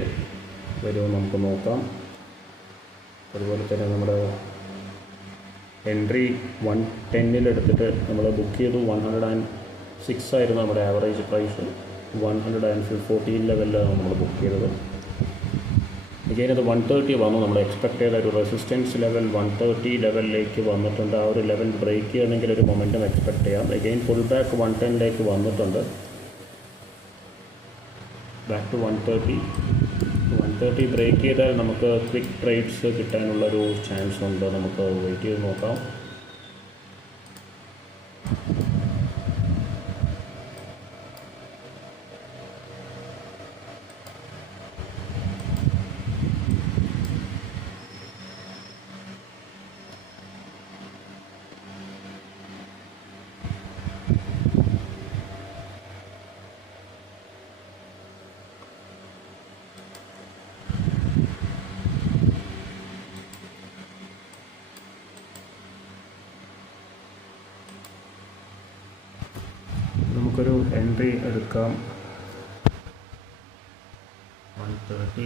വരുമെന്ന് നമുക്ക് നോക്കാം. അതുപോലെ തന്നെ നമ്മുടെ എൻട്രി 110 എടുത്തിട്ട് നമ്മൾ ബുക്ക് ചെയ്തു. 106 ആയിരുന്നു നമ്മുടെ ആവറേജ് പ്രൈസ്. 114 ലെവലിലാണ് നമ്മൾ ബുക്ക് ചെയ്തത്. അഗെയിൻ അത് 130 വന്നു. നമ്മൾ എക്സ്പെക്ട് ചെയ്ത ഒരു റെസിസ്റ്റൻസ് ലെവൽ 130 ലെവലിലേക്ക് വന്നിട്ടുണ്ട്. ആ ഒരു ലെവൽ ബ്രേക്ക് ചെയ്യണമെങ്കിൽ ഒരു മൊമെൻറ്റം എക്സ്പെക്ട് ചെയ്യാം. അഗെയിൻ ഫുൾ ബാക്ക് 110 വന്നിട്ടുണ്ട്. ബാക്ക് ടു 130 ബ്രേക്ക് ചെയ്താൽ നമുക്ക് ക്വിക്ക് ട്രേഡ്സ് കിട്ടാനുള്ളൊരു ചാൻസ് ഉണ്ട്. നമുക്ക് വെയിറ്റ് ചെയ്ത് നോക്കാം. നമുക്കൊരു എൻട്രി എടുക്കാം. 130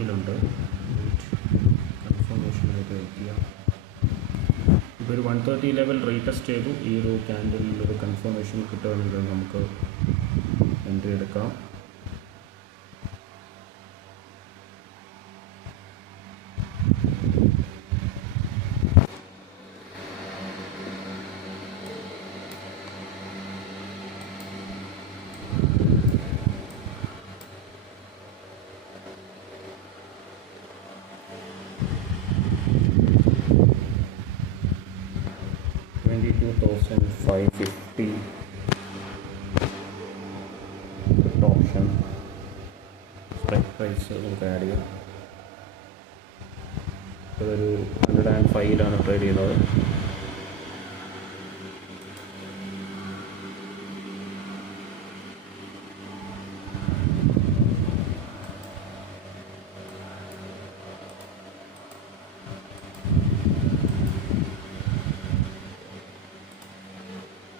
കൺഫർമേഷനായിട്ട് വെയിറ്റ് ചെയ്യാം. ഇപ്പോൾ ഒരു 130 ലെവൽ റീടെസ്റ്റ് ചെയ്തു. ഈ ഒരു ക്യാൻഡലിൽ ഒരു കൺഫർമേഷൻ കിട്ടുകയാണെങ്കിൽ നമുക്ക് എൻട്രി എടുക്കാം. $22,550 ഓപ്ഷൻ സ്ട്രൈക്ക് പ്രൈസ് നമുക്ക് ആഡ് ചെയ്യാം. ഇതൊരു 105 ട്രേഡ് ചെയ്യുന്നത്.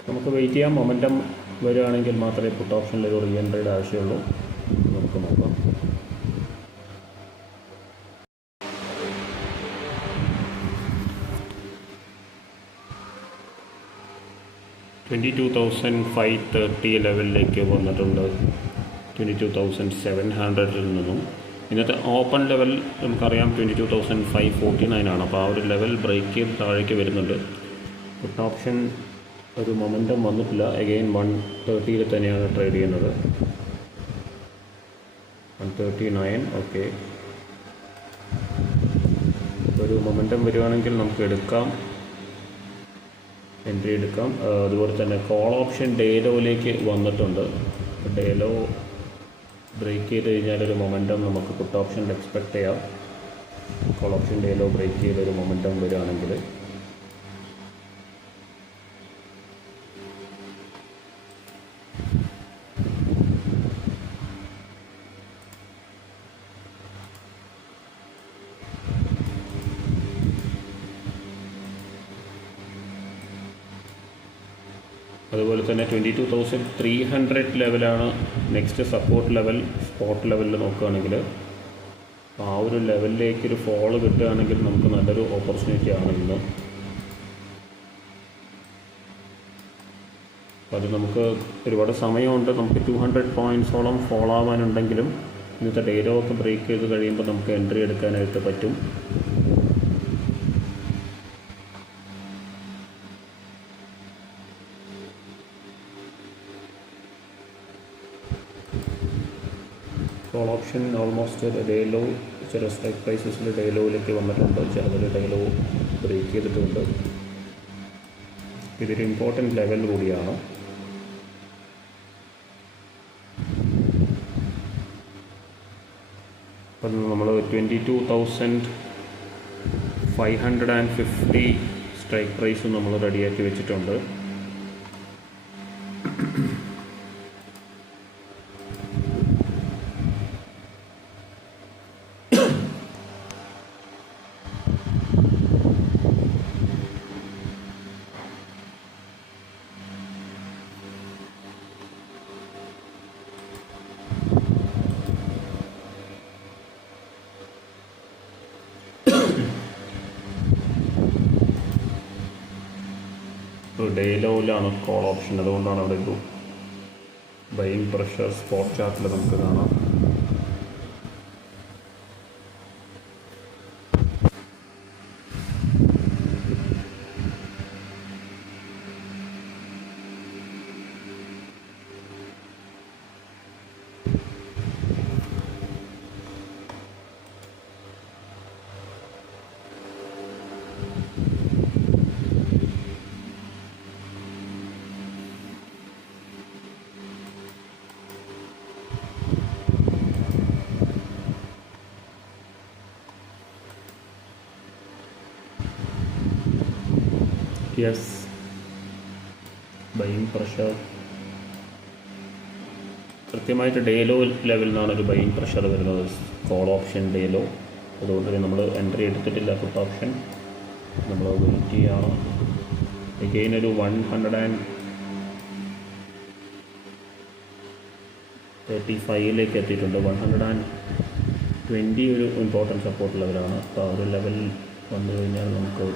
നമുക്ക് വെയിറ്റ് ചെയ്യാം. മൊമെൻറ്റം വരികയാണെങ്കിൽ മാത്രമേ പുട്ട് ഓപ്ഷനിൽ ഒരു റീ എൻട്രിയുടെ ആവശ്യമുള്ളൂ. നമുക്ക് നോക്കാം. $22,530 ലെവലിലേക്ക് വന്നിട്ടുണ്ട്. 22,700 നിന്നും ഇന്നത്തെ ഓപ്പൺ ലെവൽ നമുക്കറിയാം 22,549 അപ്പോൾ ആ ഒരു ലെവൽ ബ്രേക്ക് ചെയ്ത് താഴേക്ക് വരുന്നുണ്ട്. പുട്ട് ഓപ്ഷൻ ഒരു മൊമെൻറ്റം വന്നിട്ടില്ല. അഗെയിൻ 130 തന്നെയാണ് ട്രേഡ് ചെയ്യുന്നത്. 139 ഓക്കെ. ഒരു മൊമെൻറ്റം വരികയാണെങ്കിൽ നമുക്ക് എടുക്കാം, എൻട്രി എടുക്കാം. അതുപോലെ തന്നെ കോൾ ഓപ്ഷൻ ഡേ ലോയിലേക്ക് വന്നിട്ടുണ്ട്. ഡേ ലോ ബ്രേക്ക് ചെയ്ത് കഴിഞ്ഞാൽ ഒരു മൊമെൻറ്റം നമുക്ക് പുട്ട് ഓപ്ഷനിൽ എക്സ്പെക്ട് ചെയ്യാം. Call option day low break ചെയ്തൊരു മൊമെൻറ്റം വരികയാണെങ്കിൽ അതുപോലെ തന്നെ 22,300 ലെവലാണ് നെക്സ്റ്റ് സപ്പോർട്ട് ലെവൽ. സ്പോട്ട് ലെവലിൽ നോക്കുകയാണെങ്കിൽ ആ ഒരു ലെവലിലേക്കൊരു ഫോള് കിട്ടുകയാണെങ്കിൽ നമുക്ക് നല്ലൊരു ഓപ്പർച്യൂണിറ്റി ആണ് ഇന്ന്. അപ്പോൾ അത് നമുക്ക് ഒരുപാട് സമയമുണ്ട്. നമുക്ക് 200 പോയിൻറ്റ്സോളം ഫോളോ ആവാനുണ്ടെങ്കിലും ഇന്നത്തെ ഡേ ലോ ഒക്കെ ബ്രേക്ക് ചെയ്ത് കഴിയുമ്പോൾ നമുക്ക് എൻട്രി എടുക്കാനായിട്ട് പറ്റും. Call option almost day low ചില സ്ട്രൈക്ക് പ്രൈസസിൽ ഡേ ലോയിലേക്ക് വന്നിട്ടുണ്ട്, ചിലതിൽ ഡേ ലോ ബ്രേക്ക് ചെയ്തിട്ടുണ്ട്. ഇതൊരു ഇമ്പോർട്ടൻറ്റ് ലെവൽ കൂടിയാണ്. അപ്പം നമ്മൾ 22,550 സ്ട്രൈക്ക് പ്രൈസ് നമ്മൾ റെഡിയാക്കി വെച്ചിട്ടുണ്ട്. ഡേ ലോയിലാണ് കോൾ ഓപ്ഷൻ, അതുകൊണ്ടാണ് അവിടെ ഒരു ബൈയിങ് പ്രഷർ സ്പോട്ട് ചാർട്ടിൽ നമുക്ക് കാണാം. യെസ്, ബൈയിങ് പ്രഷർ കൃത്യമായിട്ട് ഡേ ലോ ലെവലിൽ നിന്നാണ് ഒരു ബൈയിങ് പ്രഷർ വരുന്നത്. Call option day low. അതുകൊണ്ട് തന്നെ നമ്മൾ എൻട്രി എടുത്തിട്ടില്ല. പുട്ട് ഓപ്ഷൻ നമ്മൾ വെയിറ്റ് ചെയ്യാണ്. എഗെയിൻ ഒരു 135 എത്തിയിട്ടുണ്ട്. 120 ഒരു ഇമ്പോർട്ടൻറ്റ് സപ്പോർട്ട് ലെവലാണ്. അപ്പോൾ ആ ഒരു ലെവൽ വന്നു കഴിഞ്ഞാൽ നമുക്ക്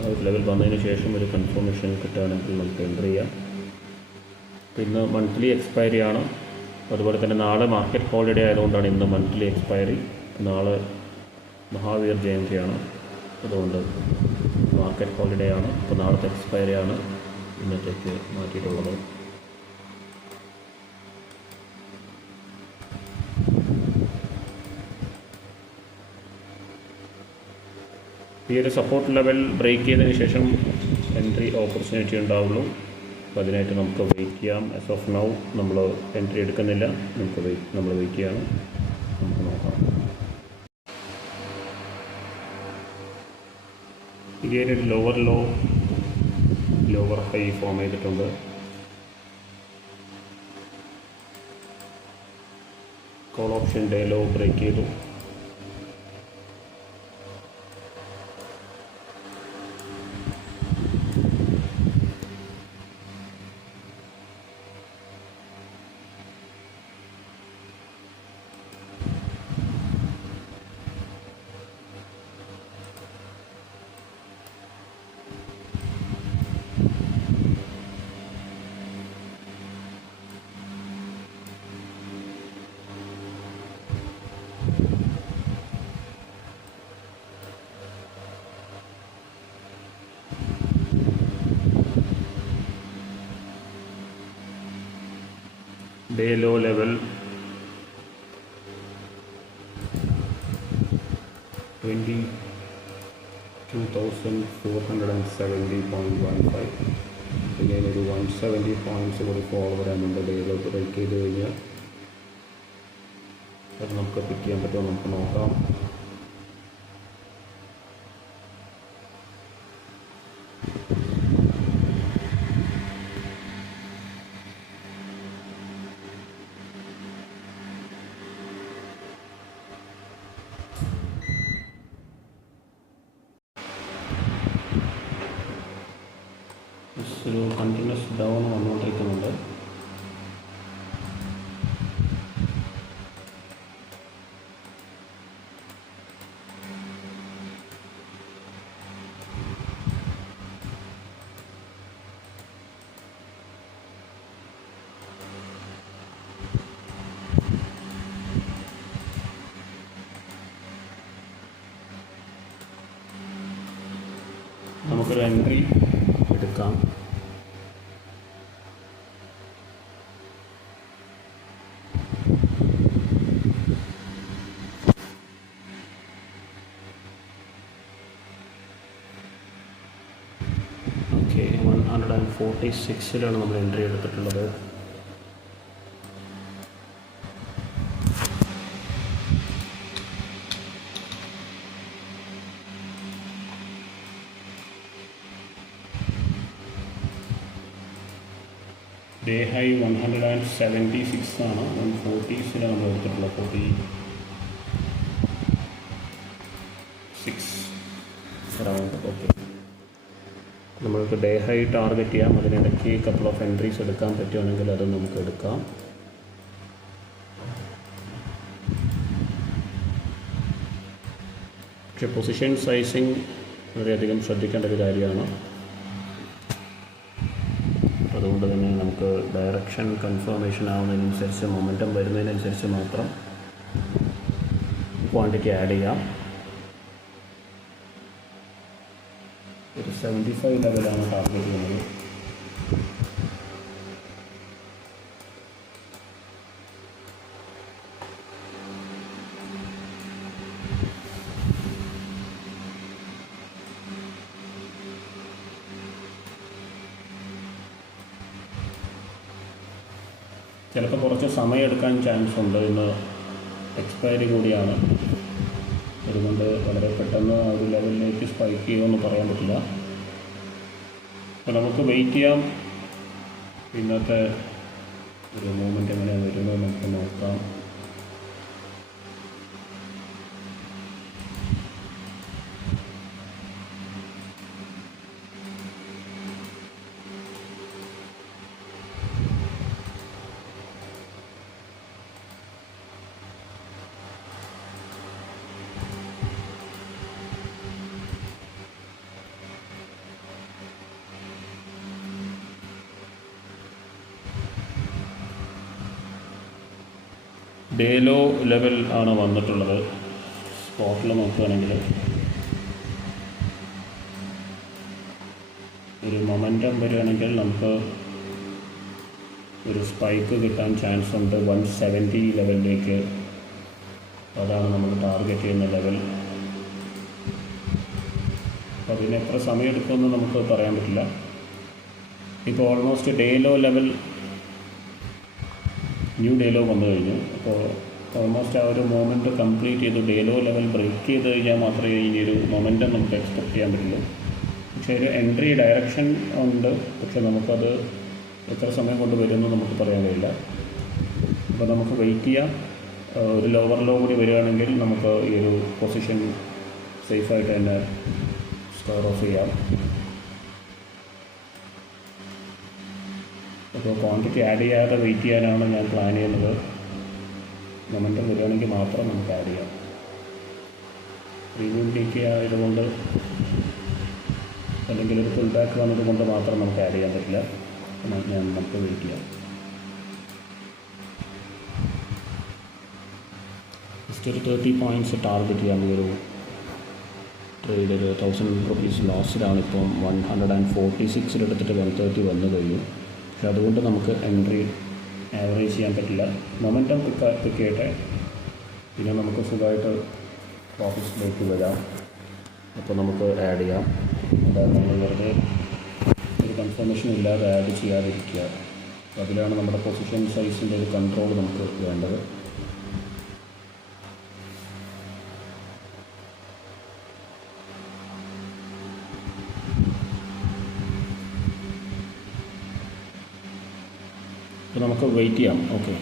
ആ ഒരു ലെവൽ വന്നതിന് ശേഷം ഒരു കൺഫർമേഷൻ കിട്ടുകയാണെങ്കിൽ നമുക്ക് എൻട്രി ചെയ്യാം. ഇന്ന് മന്ത്ലി എക്സ്പയറി ആണ്. അതുപോലെ തന്നെ നാളെ മാർക്കറ്റ് ഹോളിഡേ ആയതുകൊണ്ടാണ് ഇന്ന് മന്ത്ലി എക്സ്പയറി. നാളെ മഹാവീർ ജയന്തിയാണ്, അതുകൊണ്ട് മാർക്കറ്റ് ഹോളിഡേ ആണ്. അപ്പോൾ നാളത്തെ എക്സ്പയറി ആണ് ഇന്നത്തേക്ക് മാറ്റിയിട്ടുള്ളത്. ഈ ഒരു സപ്പോർട്ട് ലെവൽ ബ്രേക്ക് ചെയ്തതിന് ശേഷം എൻട്രി ഓപ്പർച്യൂണിറ്റി ഉണ്ടാവുള്ളൂ. അപ്പോൾ അതിനായിട്ട് നമുക്ക് വെയിറ്റ് ചെയ്യാം. ആസ് ഓഫ് നൗ നമ്മൾ എൻട്രി എടുക്കുന്നില്ല. നമ്മൾ വെയിറ്റ് ചെയ്യണം. നമുക്ക് നോക്കാം. ഇങ്ങനെ ഒരു ലോവർ ഹൈ ഫോം ചെയ്തിട്ടുണ്ട്. Call option day low break ചെയ്തു. Day low level 22,470.15. പിന്നെ ഒരു 170 പോയിൻറ്റ്സ് കൂടി ഫോളോ വരാനുണ്ട്. ഡേ ലോ ബ്രേക്ക് ചെയ്ത് കഴിഞ്ഞാൽ അത് നമുക്ക് പിക്ക് ചെയ്യാൻ പറ്റുമോ നമുക്ക് നോക്കാം. ഒരു കണ്ടിന്യൂസ് ഡൗൺ വന്നുകൊണ്ടിരിക്കുന്നുണ്ട്. നമുക്കൊരു എൻട്രി എടുക്കാം. ഓക്കെ, 146 നമ്മൾ എൻട്രി എടുത്തിട്ടുള്ളത്. ഡേ ഹൈ 176 ആണ്. 140 നമ്മൾ എടുത്തിട്ടുള്ളത്. 46 അറൗണ്ട്. ഓക്കെ, നമ്മൾക്ക് ഡേ ഹൈ ടാർഗറ്റ് ചെയ്യാം. അതിനിടയ്ക്ക് കപ്പിൾ ഓഫ് എൻട്രീസ് എടുക്കാൻ പറ്റുകയാണെങ്കിൽ അത് നമുക്ക് എടുക്കാം. പക്ഷേ പൊസിഷൻ സൈസിങ് വളരെയധികം ശ്രദ്ധിക്കേണ്ട ഒരു കാര്യമാണ്. അതുകൊണ്ട് തന്നെ നമുക്ക് നമുക്ക് ഡയറക്ഷൻ കൺഫർമേഷൻ ആവുന്നതിനനുസരിച്ച് മൊമെൻറ്റം വരുന്നതിനനുസരിച്ച് മാത്രം ക്വാണ്ടിറ്റി ആഡ് ചെയ്യാം. ഒരു 75 ലെവലാണ് ടാർഗറ്റ് ചെയ്യുന്നത്. ചിലപ്പോൾ കുറച്ച് സമയം എടുക്കാൻ ചാൻസ് ഉണ്ട്. ഇന്ന് എക്സ്പയറി കൂടിയാണ്, അതുകൊണ്ട് വളരെ പെട്ടെന്ന് ആ ഒരു ലെവലിലേക്ക് സ്പൈക്ക് ചെയ്യുമെന്ന് പറയാൻ പറ്റില്ല. അപ്പോൾ നമുക്ക് വെയിറ്റ് ചെയ്യാം. ഇന്നത്തെ ഒരു മൂവ്മെൻറ്റ് എങ്ങനെയാണ് വരുന്നത് നമുക്ക് നോക്കാം. ഡേ ലോ ലെവൽ ആണ് വന്നിട്ടുള്ളത്. സ്പോട്ടിൽ നോക്കുകയാണെങ്കിൽ ഒരു മൊമെൻറ്റം വരികയാണെങ്കിൽ നമുക്ക് ഒരു സ്പൈക്ക് കിട്ടാൻ ചാൻസ് ഉണ്ട് 170 ലെവലിലേക്ക്. അതാണ് നമ്മൾ ടാർഗറ്റ് ചെയ്യുന്ന ലെവൽ. അപ്പോൾ അതിന് എത്ര സമയം എടുക്കുമെന്ന് നമുക്ക് പറയാൻ പറ്റില്ല. ഇപ്പോൾ almost day low level new day low വന്നു കഴിഞ്ഞു. അപ്പോൾ ഓൾമോസ്റ്റ് ആ ഒരു മൊമെൻറ്റ് കംപ്ലീറ്റ് ചെയ്തു. ഡേ ലോ ലെവൽ ബ്രേക്ക് ചെയ്ത് കഴിഞ്ഞാൽ മാത്രമേ ഇനി ഒരു മൊമെൻറ്റം നമുക്ക് എക്സ്പെക്ട് ചെയ്യാൻ പറ്റുള്ളൂ. പക്ഷേ ഒരു എൻട്രി ഡയറക്ഷൻ ഉണ്ട്, പക്ഷെ നമുക്കത് എത്ര സമയം കൊണ്ട് വരുമെന്ന് നമുക്ക് പറയാൻ കഴിയില്ല. അപ്പോൾ നമുക്ക് വെയിറ്റ് ചെയ്യാം. ഒരു ലോവർ ലോ കൂടി വരികയാണെങ്കിൽ നമുക്ക് ഈ ഒരു പൊസിഷൻ സേഫായിട്ട് തന്നെ സ്കോർ ഓഫ് ചെയ്യാം. അപ്പോൾ ക്വാണ്ടിറ്റി ആഡ് ചെയ്യാതെ വെയിറ്റ് ചെയ്യാനാണ് ഞാൻ പ്ലാൻ ചെയ്യുന്നത്. മൊമെൻറ്റം വരികയാണെങ്കിൽ മാത്രം നമുക്ക് ആഡ് ചെയ്യാം. പ്രീമിയം ഡീക്ക് ആയതുകൊണ്ട് അല്ലെങ്കിൽ ഒരു ഫുൾ ബാക്ക് വന്നതുകൊണ്ട് മാത്രം നമുക്ക് ആഡ് ചെയ്യാൻ പറ്റില്ല. നമുക്ക് വെയിറ്റ് ചെയ്യാം. ജസ്റ്റ് ഒരു 30 പോയിൻറ്റ്സ് ടാർഗറ്റ് ചെയ്യാൻ ഈ ഒരു ട്രേഡ്. ഒരു 1000 rupees ലോസിലാണ്. ഇപ്പം 146 എടുത്തിട്ട് 130 വന്നു കഴിഞ്ഞു. പക്ഷെ അതുകൊണ്ട് നമുക്ക് എൻട്രി ആവറേജ് ചെയ്യാൻ പറ്റില്ല. മൊമെൻറ്റം പിക്ക് ചെയ്യട്ടെ, പിന്നെ നമുക്ക് സുഖമായിട്ട് പ്രോഫിറ്റ്സിലേക്ക് വരാം. അപ്പോൾ നമുക്ക് ആഡ് ചെയ്യാം. അതായത് നമ്മൾ വെറുതെ ഒരു കൺഫർമേഷൻ ഇല്ലാതെ ആഡ് ചെയ്യാതിരിക്കുക. അതിലാണ് നമ്മുടെ പൊസിഷൻ സൈസിൻ്റെ ഒരു കൺട്രോൾ നമുക്ക് വേണ്ടത്. അപ്പോൾ നമുക്ക് വെയിറ്റ് ചെയ്യാം. ഓക്കെ,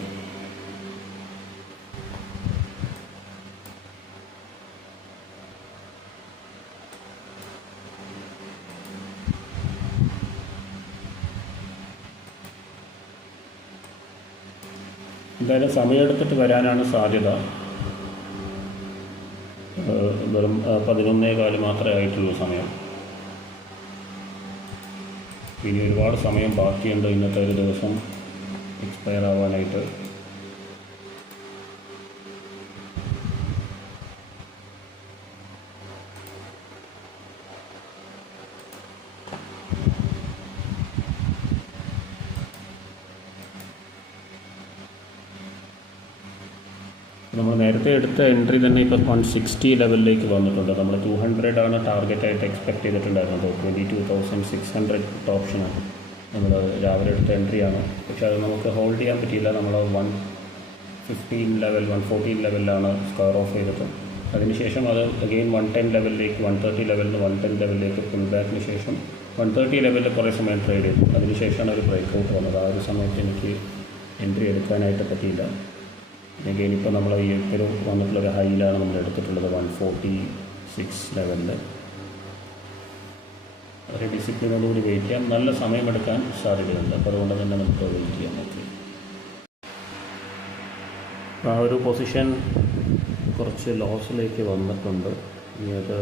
എന്തായാലും സമയമെടുത്തിട്ട് വരാനാണ് സാധ്യത. വെറും 11:15 മാത്രമേ ആയിട്ടുള്ളൂ സമയം. ഇനി ഒരുപാട് സമയം ബാക്കിയുണ്ട് ഇന്നത്തെ ഒരു ദിവസം എക്സ്പയർ ആവാനായിട്ട്. നമ്മൾ നേരത്തെ എടുത്ത എൻട്രി തന്നെ ഇപ്പോൾ 160 ലെവലിലേക്ക് വന്നിട്ടുണ്ട്. നമ്മൾ 200 ആണ് ടാർഗറ്റായിട്ട് എക്സ്പെക്ട് ചെയ്തിട്ടുണ്ടായിരുന്നത്. 22,600 ഓപ്ഷനാണ് നമ്മൾ രാവിലെ എടുത്ത എൻട്രിയാണ്. പക്ഷേ അത് നമുക്ക് ഹോൾഡ് ചെയ്യാൻ പറ്റിയില്ല. നമ്മൾ 115 ലെവൽ 114 ലെവലിലാണ് സ്ക്വയർ ഓഫ് ചെയ്തത്. അതിനുശേഷം അത് അഗെയിൻ 110 ലെവലിലേക്ക് 130 ലെവലിൽ നിന്ന് 110 ലെവലിലേക്ക് ഫുൾ ബാക്കിന് ശേഷം 130 ലെവലിൽ കുറേ സമയം ട്രേഡ് ചെയ്തു. അതിനുശേഷമാണ് ഒരു ബ്രേക്ക് ഔട്ട് വന്നത്. ആ ഒരു സമയത്ത് എനിക്ക് എൻട്രി എടുക്കാനായിട്ട് പറ്റിയില്ല. അഗെയിൻ ഇപ്പോൾ നമ്മൾ ഈ ഒരു വന്നിട്ടുള്ളൊരു ഹൈയിലാണ് നമ്മൾ എടുത്തിട്ടുള്ളത് 146 ലെവലിൽ. ഒരു ഡിസിപ്ലിനോടുകൂടി വെയിറ്റ് ചെയ്യാം. നല്ല സമയമെടുക്കാൻ സാധ്യതയുണ്ട്. അപ്പോൾ അതുകൊണ്ട് തന്നെ നമുക്ക് വെയിറ്റ് ചെയ്യാൻ പറ്റും. ആ ഒരു പൊസിഷൻ കുറച്ച് ലോസിലേക്ക് വന്നിട്ടുണ്ട്. ഇനി അത്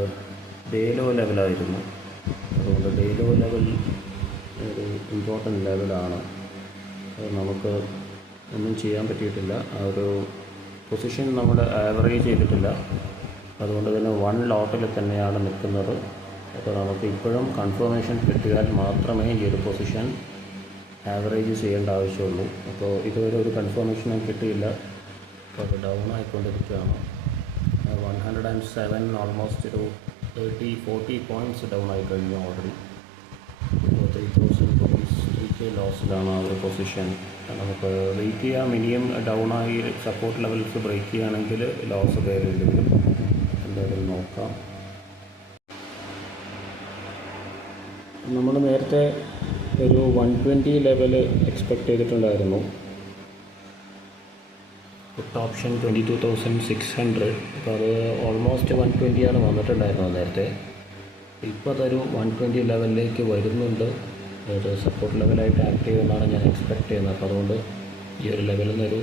ഡേ ലോ ലെവലായിരുന്നു. അതുകൊണ്ട് ഡേ ലോ ലെവൽ ഒരു ഇമ്പോർട്ടൻ്റ് ലെവലാണ്. നമുക്ക് ഒന്നും ചെയ്യാൻ പറ്റിയിട്ടില്ല. ആ ഒരു പൊസിഷൻ നമ്മൾ ആവറേജ് ചെയ്തിട്ടില്ല, അതുകൊണ്ട് തന്നെ 1 ലോട്ടിൽ തന്നെയാണ് നിൽക്കുന്നത്. അപ്പോൾ നമുക്ക് ഇപ്പോഴും കൺഫർമേഷൻ കിട്ടിയാൽ മാത്രമേ ഈ ഒരു പൊസിഷൻ ആവറേജ് ചെയ്യേണ്ട ആവശ്യമുള്ളൂ. അപ്പോൾ ഇതുവരെ ഒരു കൺഫർമേഷനും കിട്ടിയില്ല. അപ്പോൾ അത് ഡൗൺ ആയിക്കൊണ്ടിരിക്കുകയാണ്. 107 ഓൾമോസ്റ്റ് ഒരു 30-40 പോയിൻറ്റ്സ് ഡൗൺ ആയി കഴിഞ്ഞു ഓൾറെഡി. ഇപ്പോൾ 3000 rupees 3K ലോസിലാണ് ആ ഒരു പൊസിഷൻ. നമുക്ക് വെയിറ്റ് ചെയ്യാം. ഇനിയും ഡൗൺ ആയി സപ്പോർട്ട് ലെവൽസ് ബ്രേക്ക് ചെയ്യുകയാണെങ്കിൽ ലോസ് കയറേണ്ടി വരും. എന്തായാലും നോക്കാം. നമ്മൾ നേരത്തെ ഒരു 120 ലെവൽ എക്സ്പെക്റ്റ് ചെയ്തിട്ടുണ്ടായിരുന്നു. പുട്ട് ഓപ്ഷൻ 22,600. അപ്പോൾ അത് ഓൾമോസ്റ്റ് 120 വന്നിട്ടുണ്ടായിരുന്നത് നേരത്തെ. ഇപ്പോൾ അതൊരു 120 ലെവലിലേക്ക് വരുന്നുണ്ട്. അത് സപ്പോർട്ട് ലെവലായിട്ട് ആക്ട് ചെയ്യുമെന്നാണ് ഞാൻ എക്സ്പെക്റ്റ് ചെയ്യുന്നത്. അപ്പോൾ അതുകൊണ്ട് ഈ ഒരു ലെവലിൽ നിന്നൊരു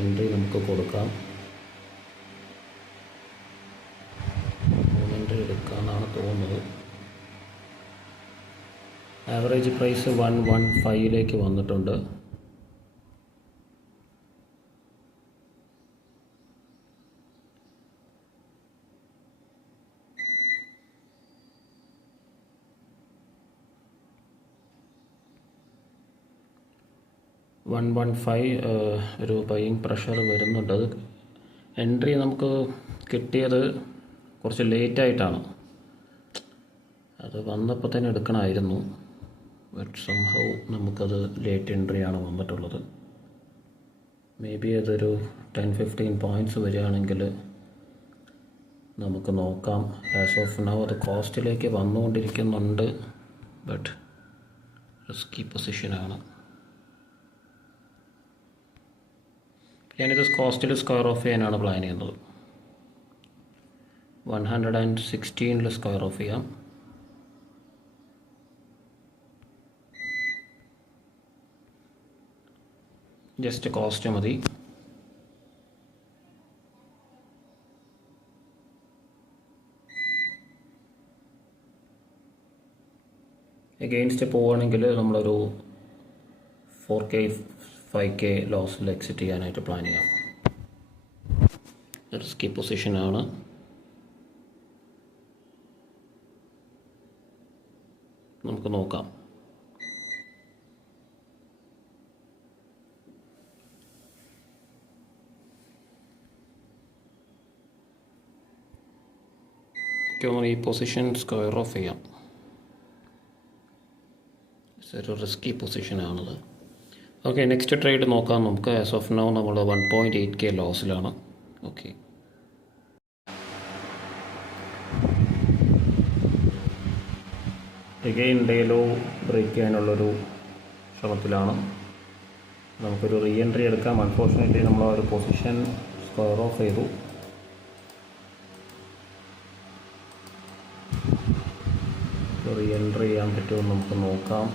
എൻട്രി നമുക്ക് കൊടുക്കാം. എൻട്രി എടുക്കാമെന്നാണ് തോന്നുന്നത്. ആവറേജ് പ്രൈസ് 115 വന്നിട്ടുണ്ട്. ഒരു ബൈയിങ് പ്രഷർ വരുന്നുണ്ട്. അത് എൻട്രി നമുക്ക് കിട്ടിയത് കുറച്ച് ലേറ്റായിട്ടാണ്. അത് വന്നപ്പോൾ തന്നെ എടുക്കണമായിരുന്നു. ബട്ട് സംഹൗ നമുക്കത് ലേറ്റ് എൻട്രിയാണ് വന്നിട്ടുള്ളത്. മേ ബി അതൊരു 10-15 പോയിൻറ്റ്സ് വരികയാണെങ്കിൽ നമുക്ക് നോക്കാം. ആസ് ഓഫ് നൗ അത് കോസ്റ്റിലേക്ക് വന്നുകൊണ്ടിരിക്കുന്നുണ്ട്. ബട്ട് റിസ്കി പൊസിഷനാണ്. ഞാനിത് കോസ്റ്റിൽ സ്ക്വയർ ഓഫ് ചെയ്യാനാണ് പ്ലാൻ ചെയ്യുന്നത്. 116 സ്ക്വയർ ഓഫ് ചെയ്യാം. ജസ്റ്റ് കോസ്റ്റ് മതി. എഗെയിൻസ്റ്റ് പോവുകയാണെങ്കിൽ നമ്മളൊരു 4K 5K ലോസിൽ എക്സിറ്റ് ചെയ്യാനായിട്ട് പ്ലാൻ ചെയ്യാം. റിസ്കി പൊസിഷനാണ്. നമുക്ക് നോക്കാം. ഈ പൊസിഷൻ സ്ക്വയർ ഓഫ് ചെയ്യാം. ഒരു റിസ്കി പൊസിഷനാണത്. ഓക്കെ, നെക്സ്റ്റ് ട്രേഡ് നോക്കാം നമുക്ക്. ആസ് ഓഫ് നൗ നമ്മൾ 1.8K ലോസിലാണ്. Okay, again day low break ചെയ്യാനുള്ളൊരു ശ്രമത്തിലാണ്. നമുക്കൊരു റീ എൻട്രി എടുക്കാം. അൺഫോർച്ചുനേറ്റ്ലി നമ്മൾ ആ ഒരു പൊസിഷൻ സ്ക്വയർ ഓഫ് ചെയ്തു. റീ എൻട്രി ചെയ്യാൻ പറ്റുമെന്ന് നമുക്ക് നോക്കാം.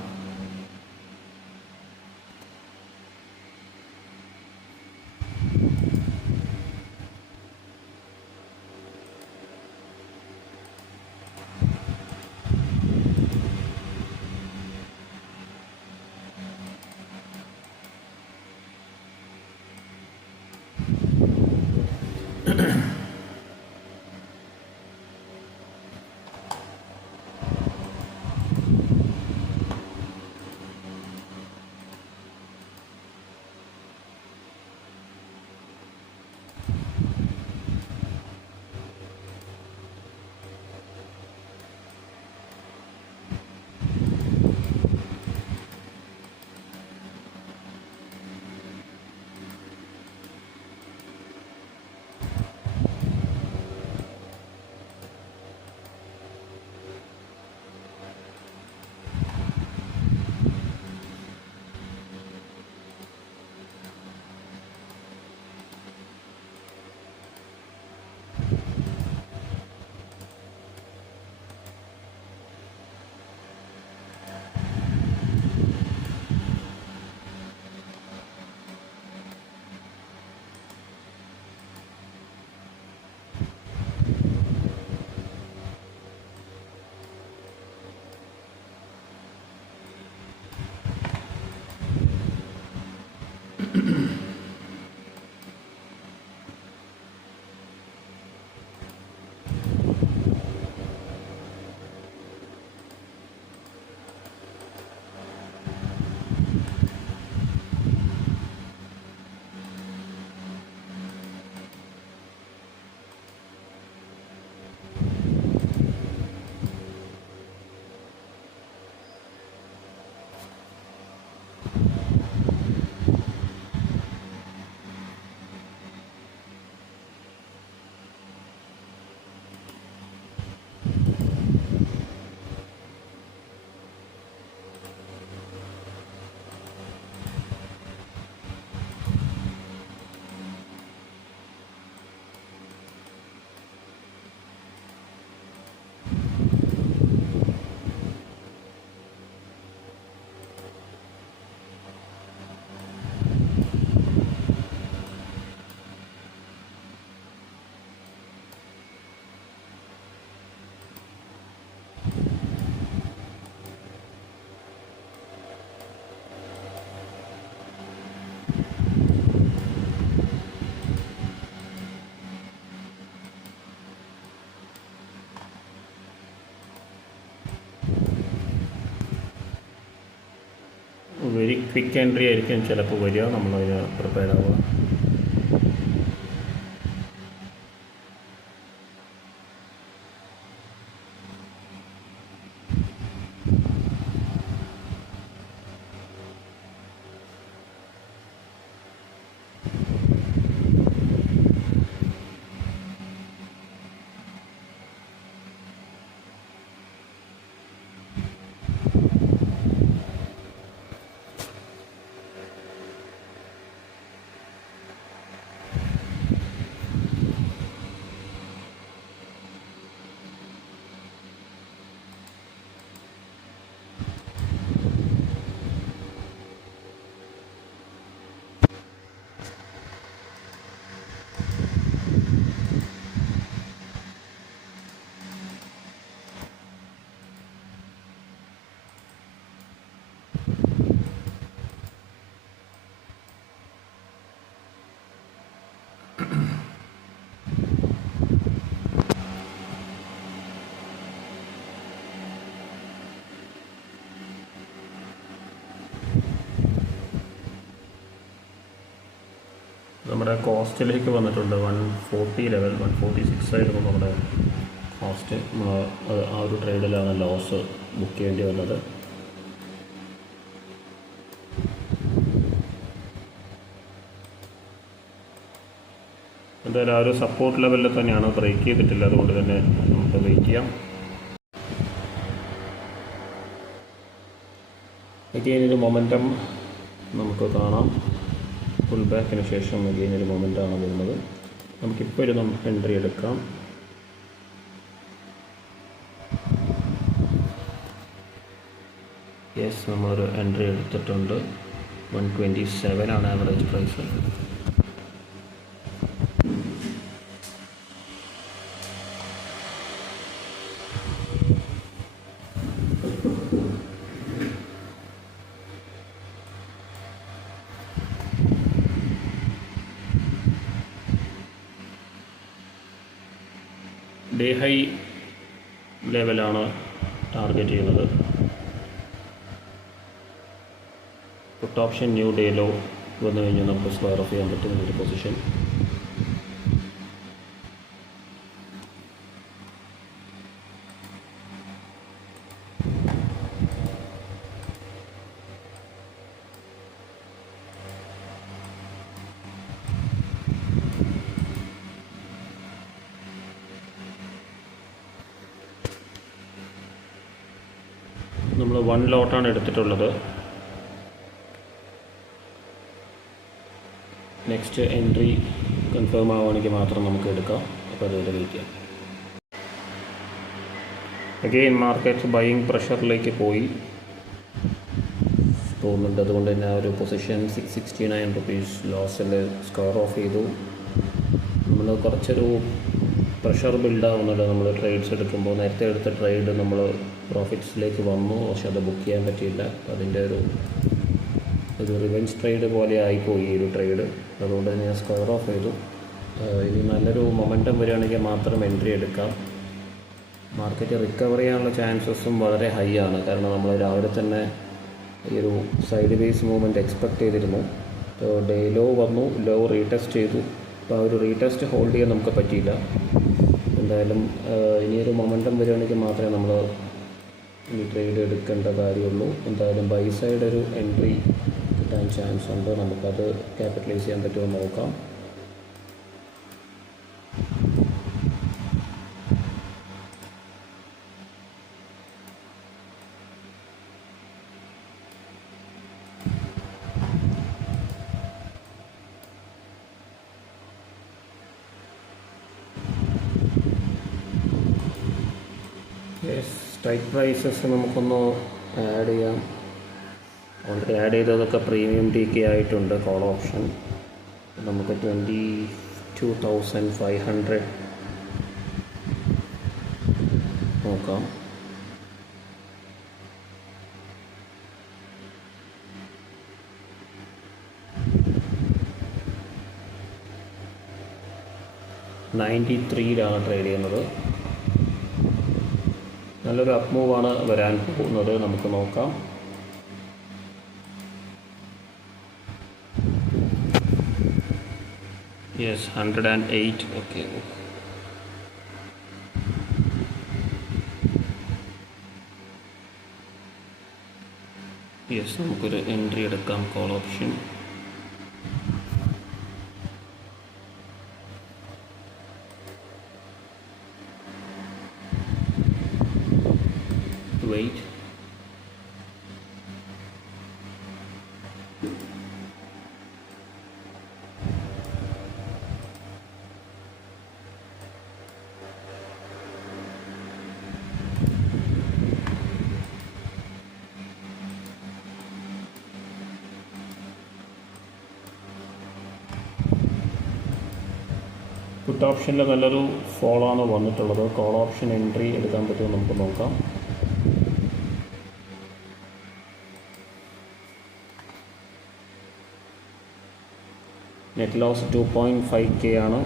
ക്വിക്ക് എൻട്രി ആയിരിക്കും ചിലപ്പോൾ വരിക, നമ്മളതിന് പ്രിപ്പയർഡ് ആവുക. നമ്മുടെ കോസ്റ്റിലേക്ക് വന്നിട്ടുണ്ട് 140 ലെവൽ. 146 ആയിരുന്നു നമ്മുടെ കോസ്റ്റ്. ആ ഒരു ട്രേഡിലാണ് ലോസ് ബുക്ക് ചെയ്യേണ്ടി വന്നത്. എന്തായാലും ആ ഒരു സപ്പോർട്ട് ലെവലിൽ തന്നെയാണ്, ബ്രേക്ക് ചെയ്തിട്ടില്ല. അതുകൊണ്ട് തന്നെ നമുക്ക് വെയിറ്റ് ചെയ്യാം. ഒരു മൊമെൻറ്റം നമുക്ക് കാണാം. ഫുൾ ബാക്കിന് ശേഷം ഒരു മൊമെൻ്റാണ് വരുന്നത്. നമുക്കിപ്പോൾ ഒരു എൻട്രി എടുക്കാം. യെസ്, നമ്മളൊരു എൻട്രി എടുത്തിട്ടുണ്ട്. 127 ആണ് ആവറേജ് പ്രൈസ്. ഡേ ഹൈ ലെവലാണ് ടാർഗറ്റ് ചെയ്യുന്നത്. Put option new day low വന്നു കഴിഞ്ഞാൽ നമുക്ക് സ്ക്വയർ ഓഫ് ചെയ്യാൻ പറ്റുന്ന ഒരു പൊസിഷൻ. നമ്മൾ 1 ലോട്ടാണ് എടുത്തിട്ടുള്ളത്. നെക്സ്റ്റ് എൻട്രി കൺഫേം ആവുകയാണെങ്കിൽ മാത്രം നമുക്ക് എടുക്കാം. അപ്പോൾ അതുവരെ വെയിറ്റ് ചെയ്യാം. അഗെയിൻ മാർക്കറ്റ് ബൈയിങ് പ്രഷറിലേക്ക് പോയി തോന്നുന്നുണ്ട്. അതുകൊണ്ട് തന്നെ ആ ഒരു പൊസിഷൻ 669 റുപ്പീസ് ലോസിൽ സ്ക്വയർ ഓഫ് ചെയ്തു. നമ്മൾ കുറച്ചൊരു പ്രഷർ ബിൽഡാവുന്നുണ്ട്. നമ്മൾ ട്രേഡ്സ് എടുക്കുമ്പോൾ നേരത്തെ എടുത്ത ട്രേഡ് നമ്മൾ പ്രോഫിറ്റ്സിലേക്ക് വന്നു, പക്ഷെ അത് ബുക്ക് ചെയ്യാൻ പറ്റിയില്ല. അതിൻ്റെ ഒരു റിവെഞ്ച് ട്രേഡ് പോലെ ആയിപ്പോയി ഈ ഒരു ട്രേഡ്. അതുകൊണ്ട് തന്നെ ഞാൻ സ്ക്വയർ ഓഫ് ചെയ്തു. ഇനി നല്ലൊരു മൊമെൻറ്റം വരികയാണെങ്കിൽ മാത്രം എൻട്രി എടുക്കാം. മാർക്കറ്റ് റിക്കവർ ചെയ്യാനുള്ള ചാൻസസും വളരെ ഹൈ ആണ്. കാരണം നമ്മൾ രാവിലെ തന്നെ ഈ ഒരു സൈഡ് വേസ് മൂവ്മെൻറ്റ് എക്സ്പെക്റ്റ് ചെയ്തിരുന്നു. അപ്പോൾ ഡേ ലോ വന്നു, ലോ റീടെസ്റ്റ് ചെയ്തു. അപ്പോൾ ആ ഒരു റീടെസ്റ്റ് ഹോൾഡ് ചെയ്യാൻ നമുക്ക് പറ്റിയില്ല. എന്തായാലും ഇനിയൊരു മൊമെൻറ്റം വരികയാണെങ്കിൽ മാത്രമേ നമ്മൾ ഈ ട്രേഡ് എടുക്കേണ്ട കാര്യമുള്ളൂ. എന്തായാലും ബൈ സൈഡ് ഒരു എൻട്രി കിട്ടാൻ ചാൻസ് ഉണ്ട്. നമുക്കത് ക്യാപിറ്റലൈസ് ചെയ്യാൻ പറ്റുമോ നോക്കാം. സ്ട്രൈക്ക് പ്രൈസസ് നമുക്കൊന്ന് ആഡ് ചെയ്യാം. ഓൾറെഡി ആഡ് ചെയ്തതൊക്കെ പ്രീമിയം ടി കെ ആയിട്ടുണ്ട്. കോൾ ഓപ്ഷൻ നമുക്ക് 22,500 നോക്കാം. $93 ട്രേഡ് ചെയ്യുന്നത്. നല്ലൊരു അപ്പ് മൂവാണ് വരാൻ പോകുന്നത്. നമുക്ക് നോക്കാം. യെസ് 108. ഓക്കെ. യെസ്, നമുക്കൊരു എൻട്രി എടുക്കാം. Call option wait. പുട്ട് ഓപ്ഷനിൽ നല്ലൊരു ഫോളാണ് വന്നിട്ടുള്ളത്. കോൾ ഓപ്ഷൻ എൻട്രി എടുക്കാൻ പറ്റുമോ നമുക്ക് നോക്കാം. നെറ്റ് ലോസ് 2.5K ആണ്.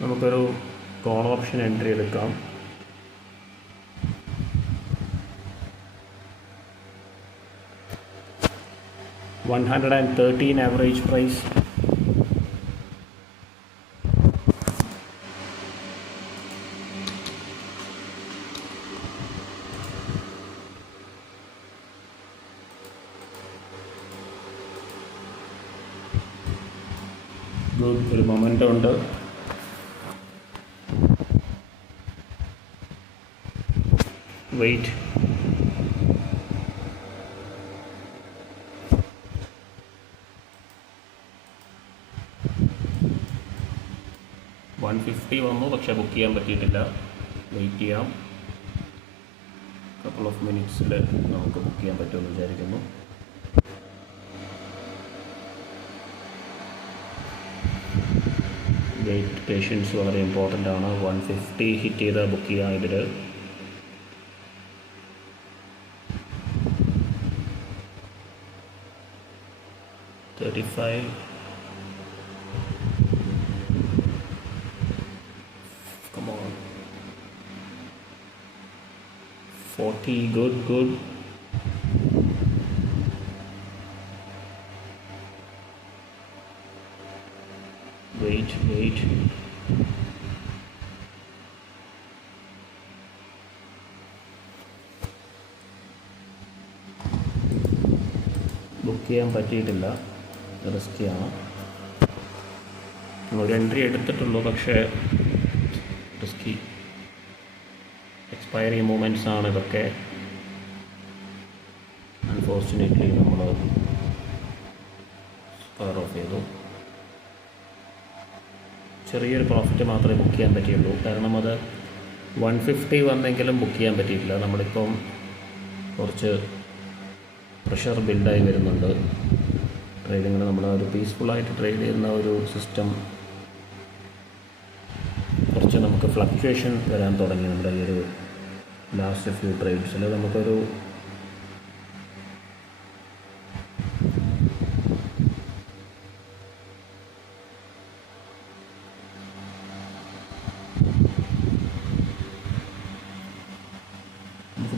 നമുക്കൊരു കോൾ ഓപ്ഷൻ എൻട്രി എടുക്കാം. $113 ആവറേജ് പ്രൈസ്. ഗുഡ്, ഒരു മൊമെൻ്റം ഉണ്ട്. വെയിറ്റ്. $150 വന്നു, പക്ഷേ ബുക്ക് ചെയ്യാൻ പറ്റിയിട്ടില്ല. വെയിറ്റ് ചെയ്യാം. കപ്പിൾ ഓഫ് മിനിറ്റ്സിൽ നമുക്ക് ബുക്ക് ചെയ്യാൻ പറ്റുമെന്ന് വിചാരിക്കുന്നു. വെയിറ്റ്, പേഷ്യൻസ് വളരെ ഇമ്പോർട്ടൻ്റ് ആണ്. 150 ഹിറ്റ് ചെയ്താൽ ബുക്ക് ചെയ്യാം. ഇതിൽ 35. Come on. 40. Good. Wait. Book ചെയ്യാൻ പറ്റിയിട്ടില്ല. റിസ്ക്കിയാണ്. ഒരു എൻട്രി എടുത്തിട്ടുള്ളൂ, പക്ഷേ റിസ്കി. എക്സ്പയറി മൂവ്മെൻറ്റ്സ് ആണ് ഇതൊക്കെ. അൺഫോർച്ചുനേറ്റ്ലി നമ്മൾ പവർ ഓഫ് ചെയ്തു. ചെറിയൊരു പ്രോഫിറ്റ് മാത്രമേ ബുക്ക് ചെയ്യാൻ പറ്റിയുള്ളൂ. കാരണം അത് 150 വന്നെങ്കിലും ബുക്ക് ചെയ്യാൻ പറ്റിയിട്ടില്ല. നമ്മളിപ്പം കുറച്ച് പ്രഷർ ബിൽഡായി വരുന്നുണ്ട്. ട്രേഡിങ്ങിന് നമ്മൾ ഒരു പീസ്ഫുള്ളായിട്ട് ട്രേഡ് ചെയ്യുന്ന ഒരു സിസ്റ്റം കുറച്ച് നമുക്ക് ഫ്ലക്ച്വേഷൻ വരാൻ തുടങ്ങി. നമ്മുടെ ഈ ഒരു ലാസ്റ്റ് ഫ്യൂ ട്രേഡ്സിൽ നമുക്കൊരു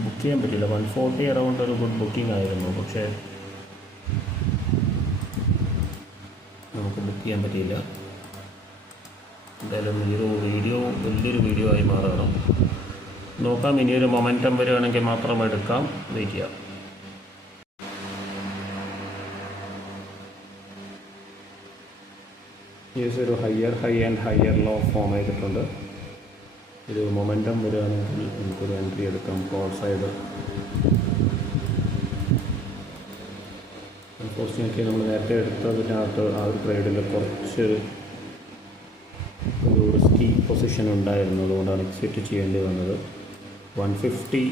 ബുക്ക് ചെയ്യാൻ പറ്റില്ല. 140 അറൗണ്ട് ഒരു ഗുഡ് ബുക്കിംഗ് ആയിരുന്നു, പക്ഷേ നമുക്ക് ബുക്ക് ചെയ്യാൻ പറ്റിയില്ല. എന്തായാലും ഈ ഒരു വീഡിയോ വലിയൊരു വീഡിയോ ആയി മാറണം. നോക്കാം, ഇനിയൊരു മൊമെൻറ്റം വരികയാണെങ്കിൽ മാത്രം എടുക്കാം. വെയിറ്റ് ചെയ്യാം. ഒരു higher high and higher low form ചെയ്തിട്ടുണ്ട്. ഒരു മൊമെൻറ്റം വരികയാണെങ്കിൽ നമുക്കൊരു എൻട്രി എടുക്കാം. കോൾ സൈഡ് അൺഫോർച്ചുനേറ്റ്ലി നമ്മൾ നേരത്തെ എടുത്തതിനകത്ത് ആ ഒരു ട്രേഡിൽ കുറച്ച് ഒരു റിസ്കി പൊസിഷൻ ഉണ്ടായിരുന്നു, അതുകൊണ്ടാണ് എക്സിറ്റ് ചെയ്യേണ്ടി വന്നത്. 150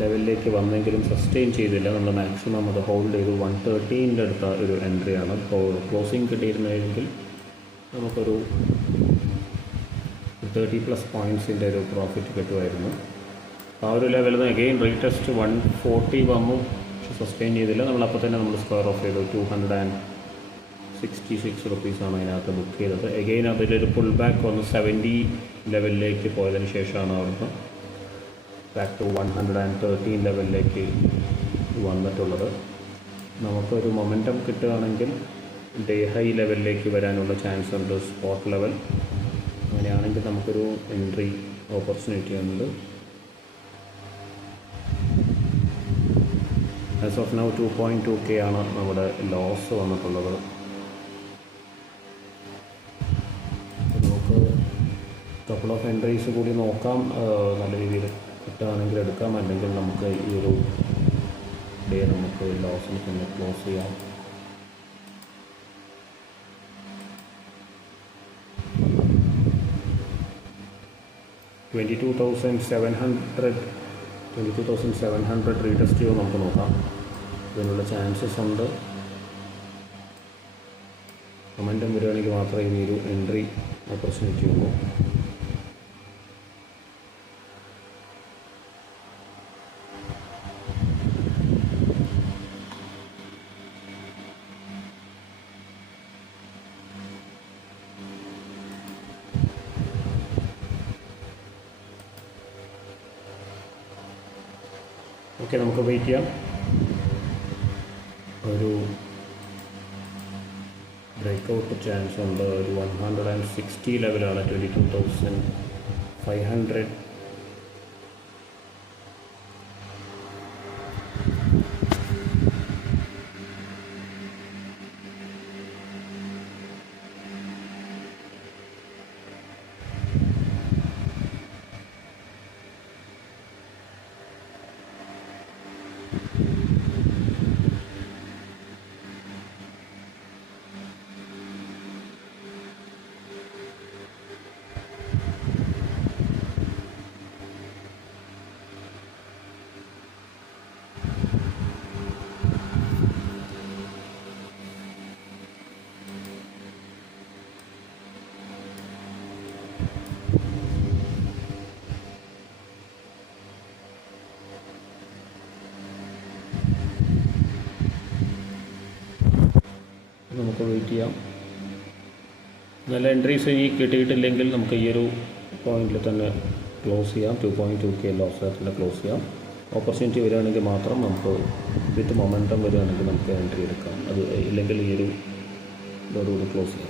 ലെവലിലേക്ക് വന്നെങ്കിലും സസ്റ്റെയിൻ ചെയ്തില്ല. നമ്മൾ മാക്സിമം അത് ഹോൾഡ് ചെയ്തു. 113 അടുത്ത ഒരു എൻട്രിയാണ്. ക്ലോസിങ് കിട്ടിയിരുന്നെങ്കിൽ നമുക്കൊരു 30+ പോയിൻറ്റ്സിൻ്റെ ഒരു പ്രോഫിറ്റ് കിട്ടുമായിരുന്നു. ആ ഒരു ലെവലിൽ നിന്ന് അഗെയിൻ റീടെസ്റ്റ് 140 വന്നു, പക്ഷെ സസ്റ്റെയിൻ ചെയ്തില്ല. നമ്മളപ്പോൾ തന്നെ നമ്മൾ സ്ക്വയർ ഓഫ് ചെയ്തു. 266 റുപ്പീസാണ് അതിനകത്ത് ബുക്ക് ചെയ്തത്. അഗെയിൻ അതിലൊരു പുൾ ബാക്ക് വന്ന് 70 ലെവലിലേക്ക് പോയതിന് ശേഷമാണ് അവിടുന്ന് ബാക്ക് ടു 113 ലെവലിലേക്ക് വന്നിട്ടുള്ളത്. നമുക്കൊരു മൊമെൻറ്റം കിട്ടുകയാണെങ്കിൽ ഡേ ഹൈ ലെവലിലേക്ക് വരാനുള്ള ചാൻസ് ഉണ്ട്, സ്പോട്ട് ലെവൽ. അങ്ങനെയാണെങ്കിൽ നമുക്കൊരു എൻട്രി ഓപ്പർച്യൂണിറ്റി ഉണ്ട്. ആസ് ഓഫ് നൗ 2.2K ആണ് നമ്മുടെ ലോസ് വന്നിട്ടുള്ളത്. നമുക്ക് കപ്പിൾ ഓഫ് എൻട്രീസ് കൂടി നോക്കാം. നല്ല രീതിയിൽ കിട്ടുകയാണെങ്കിൽ എടുക്കാം, അല്ലെങ്കിൽ നമുക്ക് ഈ ഒരു ഡേ നമുക്ക് ലോസിൽ തന്നെ ക്ലോസ് ചെയ്യാം. $22,700 റീടെസ്റ്റ് ചെയ്ത് നമുക്ക് നോക്കാം. ഇതിനുള്ള ചാൻസസ് ഉണ്ട്. മൊമെൻറ്റം വരികയാണെങ്കിൽ മാത്രമേ ഇനി ഒരു എൻട്രി ഓപ്പർച്യൂണിറ്റി ഉള്ളൂ. ഓക്കെ, നമുക്ക് വെയിറ്റ് ചെയ്യാം. ഒരു ബ്രേക്കൗട്ട് ചാൻസ് ഉണ്ട്. ഒരു 160 ലെവലാണ് 22,500. നമുക്ക് വെയിറ്റ് ചെയ്യാം. നല്ല എൻട്രീസ് ഇനി കിട്ടിയിട്ടില്ലെങ്കിൽ നമുക്ക് ഈ ഒരു പോയിന്റിൽ തന്നെ ക്ലോസ് ചെയ്യാം. 2.2K ലോസ് തന്നെ ക്ലോസ് ചെയ്യാം. ഓപ്പർച്യൂണിറ്റി വരികയാണെങ്കിൽ മാത്രം നമുക്ക് വിത്ത് മൊമെൻറ്റം വരികയാണെങ്കിൽ നമുക്ക് എൻട്രി എടുക്കാം. അത് ഇല്ലെങ്കിൽ ഈ ഒരു ഇതോടുകൂടി ക്ലോസ് ചെയ്യാം.